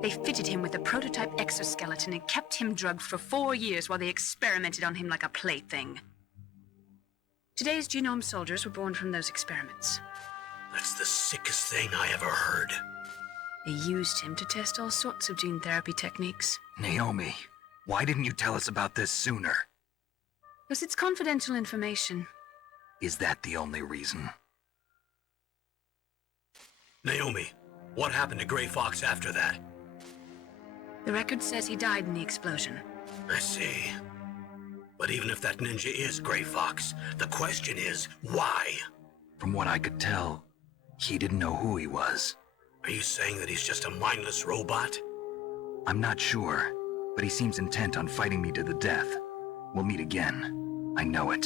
They fitted him with a prototype exoskeleton and kept him drugged for 4 years while they experimented on him like a plaything. Today's genome soldiers were born from those experiments. That's the sickest thing I ever heard. They used him to test all sorts of gene therapy techniques. Naomi, why didn't you tell us about this sooner? Because it's confidential information. Is that the only reason? Naomi, what happened to Gray Fox after that? The record says he died in the explosion. I see. But even if that ninja is Gray Fox, the question is, why? From what I could tell, he didn't know who he was. Are you saying that he's just a mindless robot? I'm not sure, but he seems intent on fighting me to the death. We'll meet again. I know it.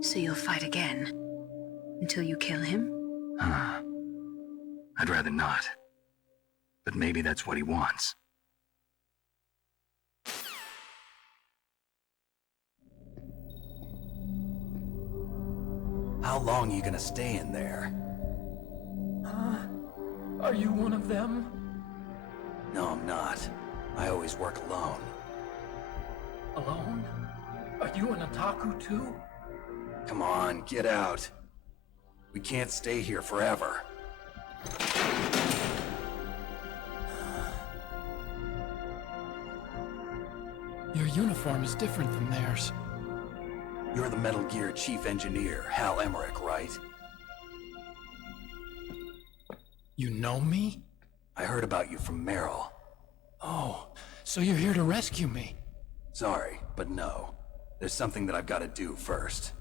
So you'll fight again? Until you kill him? I'd rather not. But maybe that's what he wants. How long are you gonna stay in there? Are you one of them? No, I'm not. I always work alone. Alone? Are you an otaku too? Come on, get out. We can't stay here forever. Your uniform is different than theirs. You're the Metal Gear Chief Engineer, Hal Emmerich, right? You know me? I heard about you from Meryl. Oh, so you're here to rescue me? Sorry, but no. There's something that I've got to do first.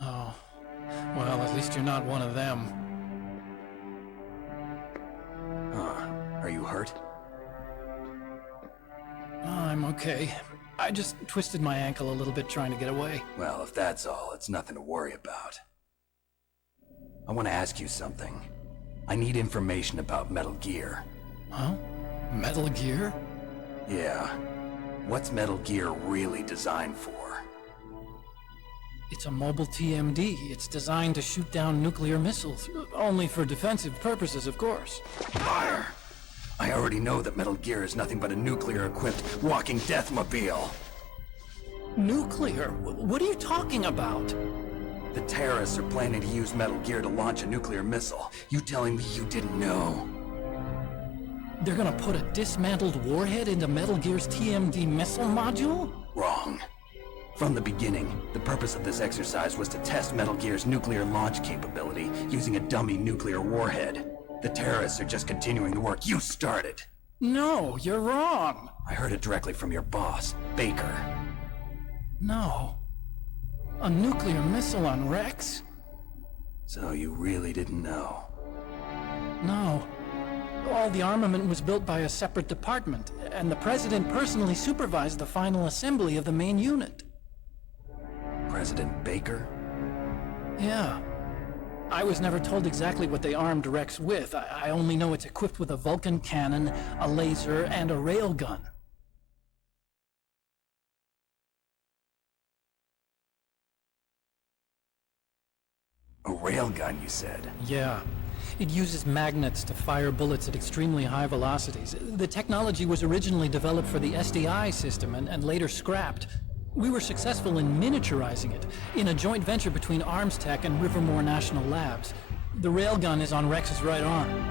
Oh, well, at least you're not one of them. Huh. Are you hurt? I'm okay. I just twisted my ankle a little bit trying to get away. Well, if that's all, it's nothing to worry about. I want to ask you something. I need information about Metal Gear. Huh? Metal Gear? Yeah. What's Metal Gear really designed for? It's a mobile TMD. It's designed to shoot down nuclear missiles. Only for defensive purposes, of course. Fire! I already know that Metal Gear is nothing but a nuclear-equipped walking deathmobile. Nuclear? What are you talking about? The terrorists are planning to use Metal Gear to launch a nuclear missile. You telling me you didn't know? They're gonna put a dismantled warhead into Metal Gear's TMD missile module? Wrong. From the beginning, the purpose of this exercise was to test Metal Gear's nuclear launch capability using a dummy nuclear warhead. The terrorists are just continuing the work you started. No, you're wrong. I heard it directly from your boss, Baker. No. A nuclear missile on Rex? So you really didn't know? No. All the armament was built by a separate department, and the President personally supervised the final assembly of the main unit. President Baker? Yeah. I was never told exactly what they armed Rex with. I only know it's equipped with a Vulcan cannon, a laser, and a railgun. A railgun, you said? Yeah. It uses magnets to fire bullets at extremely high velocities. The technology was originally developed for the SDI system and later scrapped. We were successful in miniaturizing it, in a joint venture between Arms Tech and Rivermore National Labs. The railgun is on Rex's right arm.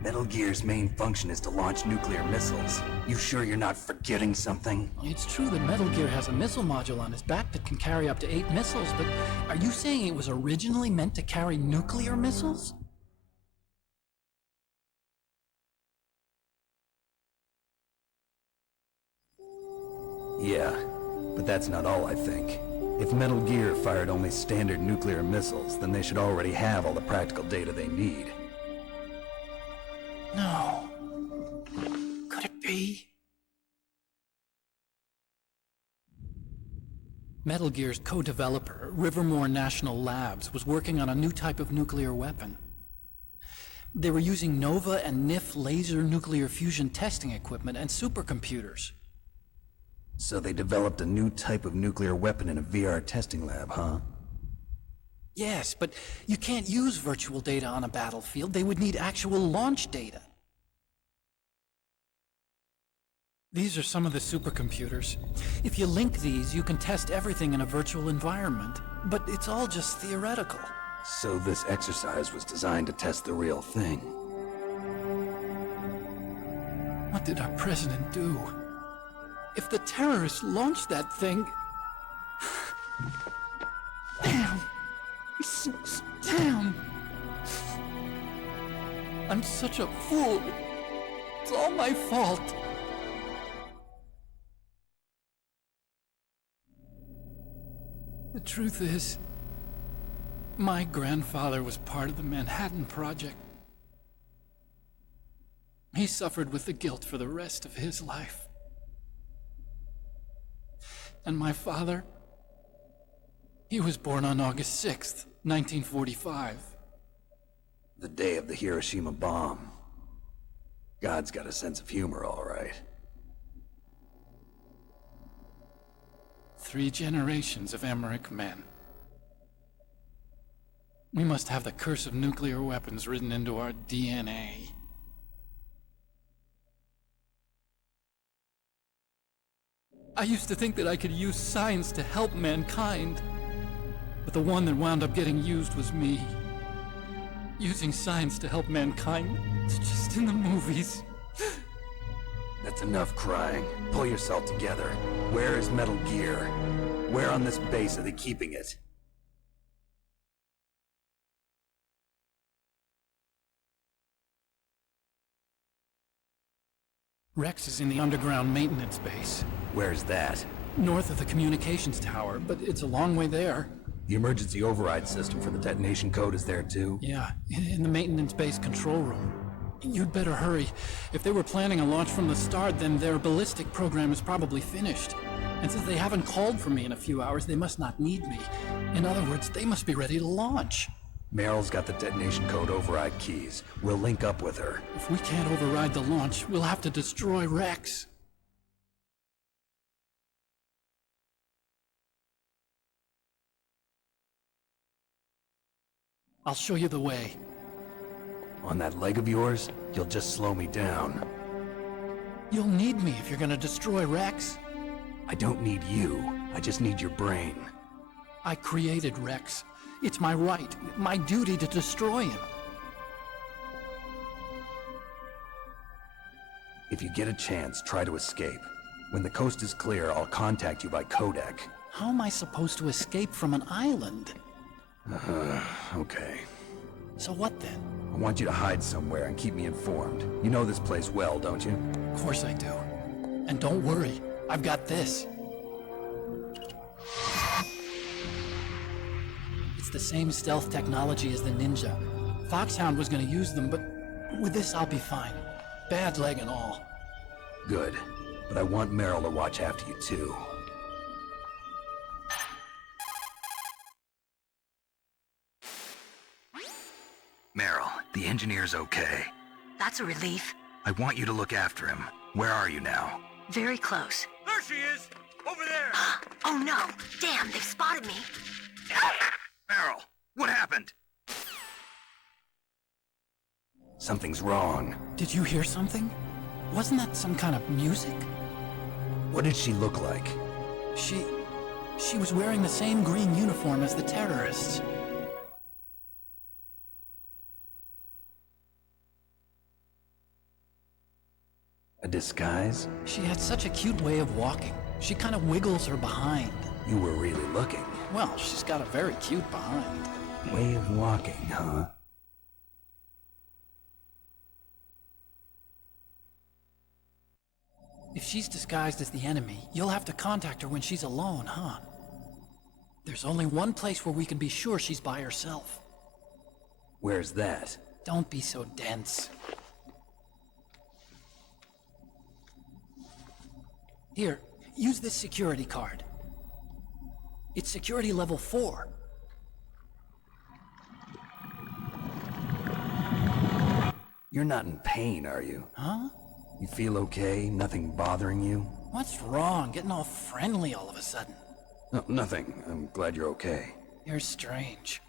Metal Gear's main function is to launch nuclear missiles. You sure you're not forgetting something? It's true that Metal Gear has a missile module on his back that can carry up to 8 missiles, but are you saying it was originally meant to carry nuclear missiles? Yeah, but that's not all I think. If Metal Gear fired only standard nuclear missiles, then they should already have all the practical data they need. No. Could it be? Metal Gear's co-developer, Rivermore National Labs, was working on a new type of nuclear weapon. They were using NOVA and NIF laser nuclear fusion testing equipment and supercomputers. So they developed a new type of nuclear weapon in a VR testing lab, huh? Yes, but you can't use virtual data on a battlefield. They would need actual launch data. These are some of the supercomputers. If you link these, you can test everything in a virtual environment. But it's all just theoretical. So this exercise was designed to test the real thing. What did our president do? If the terrorists launched that thing... Damn! Damn! I'm such a fool. It's all my fault. The truth is, my grandfather was part of the Manhattan Project. He suffered with the guilt for the rest of his life. And my father, he was born on August 6th, 1945. The day of the Hiroshima bomb. God's got a sense of humor, all right. 3 generations of Emmerich men. We must have the curse of nuclear weapons written into our DNA. I used to think that I could use science to help mankind, but the one that wound up getting used was me. Using science to help mankind, it's just in the movies. That's enough crying. Pull yourself together. Where is Metal Gear? Where on this base are they keeping it? Rex is in the underground maintenance base. Where's that? North of the communications tower, but it's a long way there. The emergency override system for the detonation code is there too? Yeah, in the maintenance base control room. You'd better hurry. If they were planning a launch from the start, then their ballistic program is probably finished. And since they haven't called for me in a few hours, they must not need me. In other words, they must be ready to launch. Meryl's got the detonation code override keys. We'll link up with her. If we can't override the launch, we'll have to destroy Rex. I'll show you the way. On that leg of yours, you'll just slow me down. You'll need me if you're gonna destroy Rex. I don't need you. I just need your brain. I created Rex. It's my right, my duty to destroy him. If you get a chance, try to escape. When the coast is clear, I'll contact you by codec. How am I supposed to escape from an island? Okay. So what then? I want you to hide somewhere and keep me informed. You know this place well, don't you? Of course I do. And don't worry, I've got this. It's the same stealth technology as the Ninja. Foxhound was gonna use them, but with this I'll be fine. Bad leg and all. Good. But I want Meryl to watch after you too. Meryl, the engineer's okay. That's a relief. I want you to look after him. Where are you now? Very close. There she is! Over there! Oh no! Damn, they've spotted me! Meryl, what happened? Something's wrong. Did you hear something? Wasn't that some kind of music? What did she look like? She was wearing the same green uniform as the terrorists. A disguise? She had such a cute way of walking. She kind of wiggles her behind. You were really looking. Well, she's got a very cute behind. Way of walking, huh? If she's disguised as the enemy, you'll have to contact her when she's alone, huh? There's only one place where we can be sure she's by herself. Where's that? Don't be so dense. Here, use this security card. It's security level 4. You're not in pain, are you? Huh? You feel okay? Nothing bothering you? What's wrong? Getting all friendly all of a sudden. No, nothing. I'm glad you're okay. You're strange.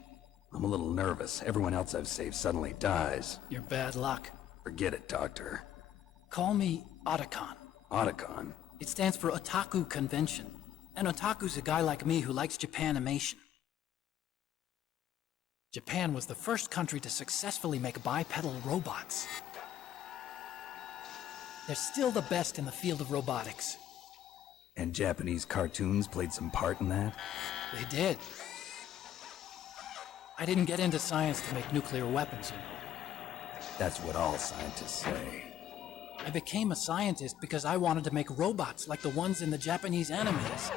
I'm a little nervous. Everyone else I've saved suddenly dies. You're bad luck. Forget it, Doctor. Call me Otacon. Otacon? It stands for Otaku Convention. An otaku's a guy like me who likes Japanimation. Japan was the first country to successfully make bipedal robots. They're still the best in the field of robotics. And Japanese cartoons played some part in that? They did. I didn't get into science to make nuclear weapons, you know. That's what all scientists say. I became a scientist because I wanted to make robots like the ones in the Japanese animes.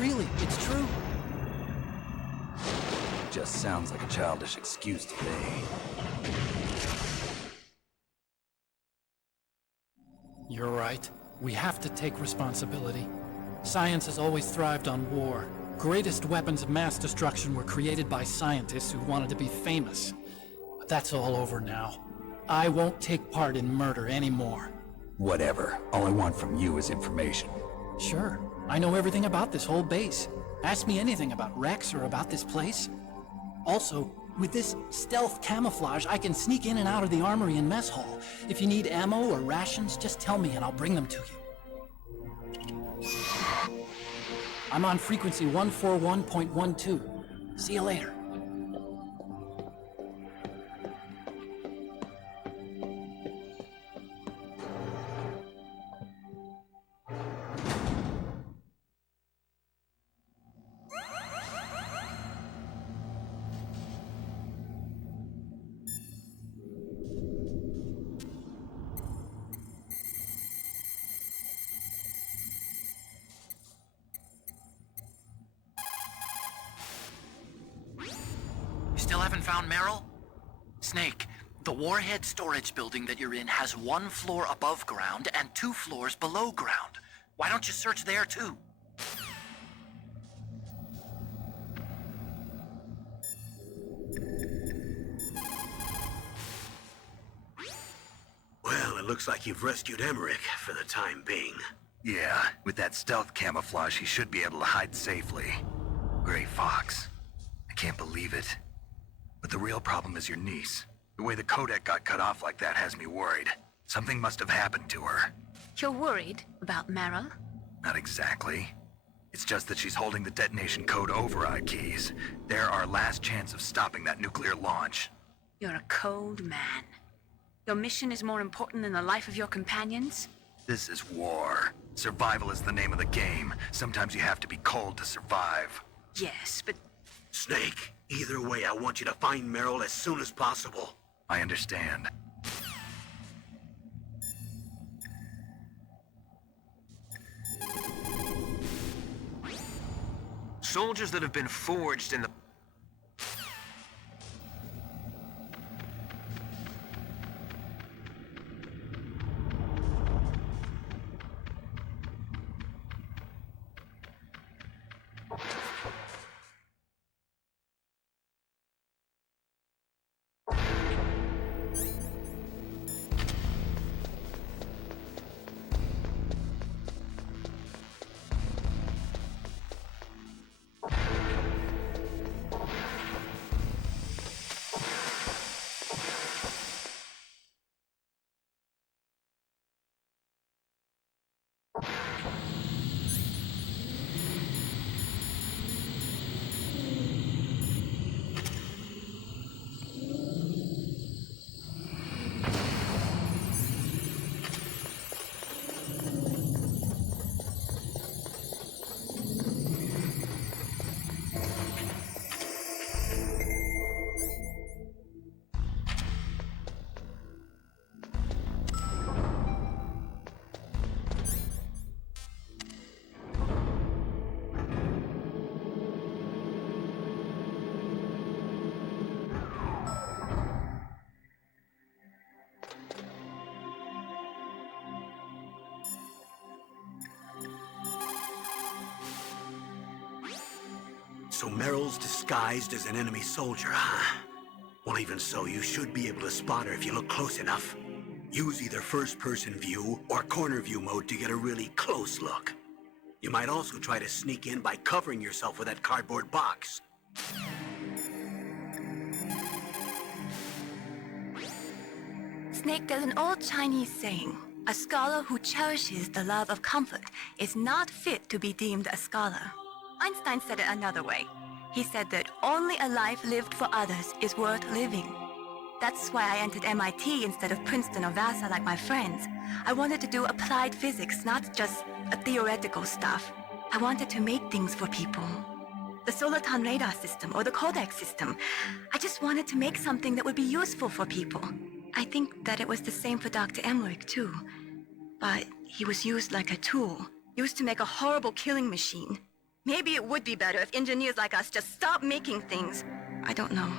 Really, it's true. Just sounds like a childish excuse to me. You're right. We have to take responsibility. Science has always thrived on war. Greatest weapons of mass destruction were created by scientists who wanted to be famous. But that's all over now. I won't take part in murder anymore. Whatever. All I want from you is information. Sure. I know everything about this whole base. Ask me anything about Rex or about this place. Also, with this stealth camouflage, I can sneak in and out of the armory and mess hall. If you need ammo or rations, just tell me and I'll bring them to you. I'm on frequency 141.12. See you later. Still haven't found Meryl? Snake, the warhead storage building that you're in has 1 floor above ground and 2 floors below ground. Why don't you search there too? Well, it looks like you've rescued Emmerich for the time being. Yeah, with that stealth camouflage, he should be able to hide safely. Gray Fox. I can't believe it. But the real problem is your niece. The way the codec got cut off like that has me worried. Something must have happened to her. You're worried about Meryl? Not exactly. It's just that she's holding the detonation code override keys. They're our last chance of stopping that nuclear launch. You're a cold man. Your mission is more important than the life of your companions? This is war. Survival is the name of the game. Sometimes you have to be cold to survive. Yes, but... Snake, either way, I want you to find Meryl as soon as possible. I understand. Soldiers that have been forged in the... So Meryl's disguised as an enemy soldier, huh? Well, even so, you should be able to spot her if you look close enough. Use either first-person view or corner view mode to get a really close look. You might also try to sneak in by covering yourself with that cardboard box. Snake, there's an old Chinese saying, a scholar who cherishes the love of comfort is not fit to be deemed a scholar. Einstein said it another way. He said that only a life lived for others is worth living. That's why I entered MIT instead of Princeton or Vassar like my friends. I wanted to do applied physics, not just a theoretical stuff. I wanted to make things for people. The Soliton radar system or the Codex system. I just wanted to make something that would be useful for people. I think that it was the same for Dr. Emmerich too. But he was used like a tool, used to make a horrible killing machine. Maybe it would be better if engineers like us just stopped making things. I don't know.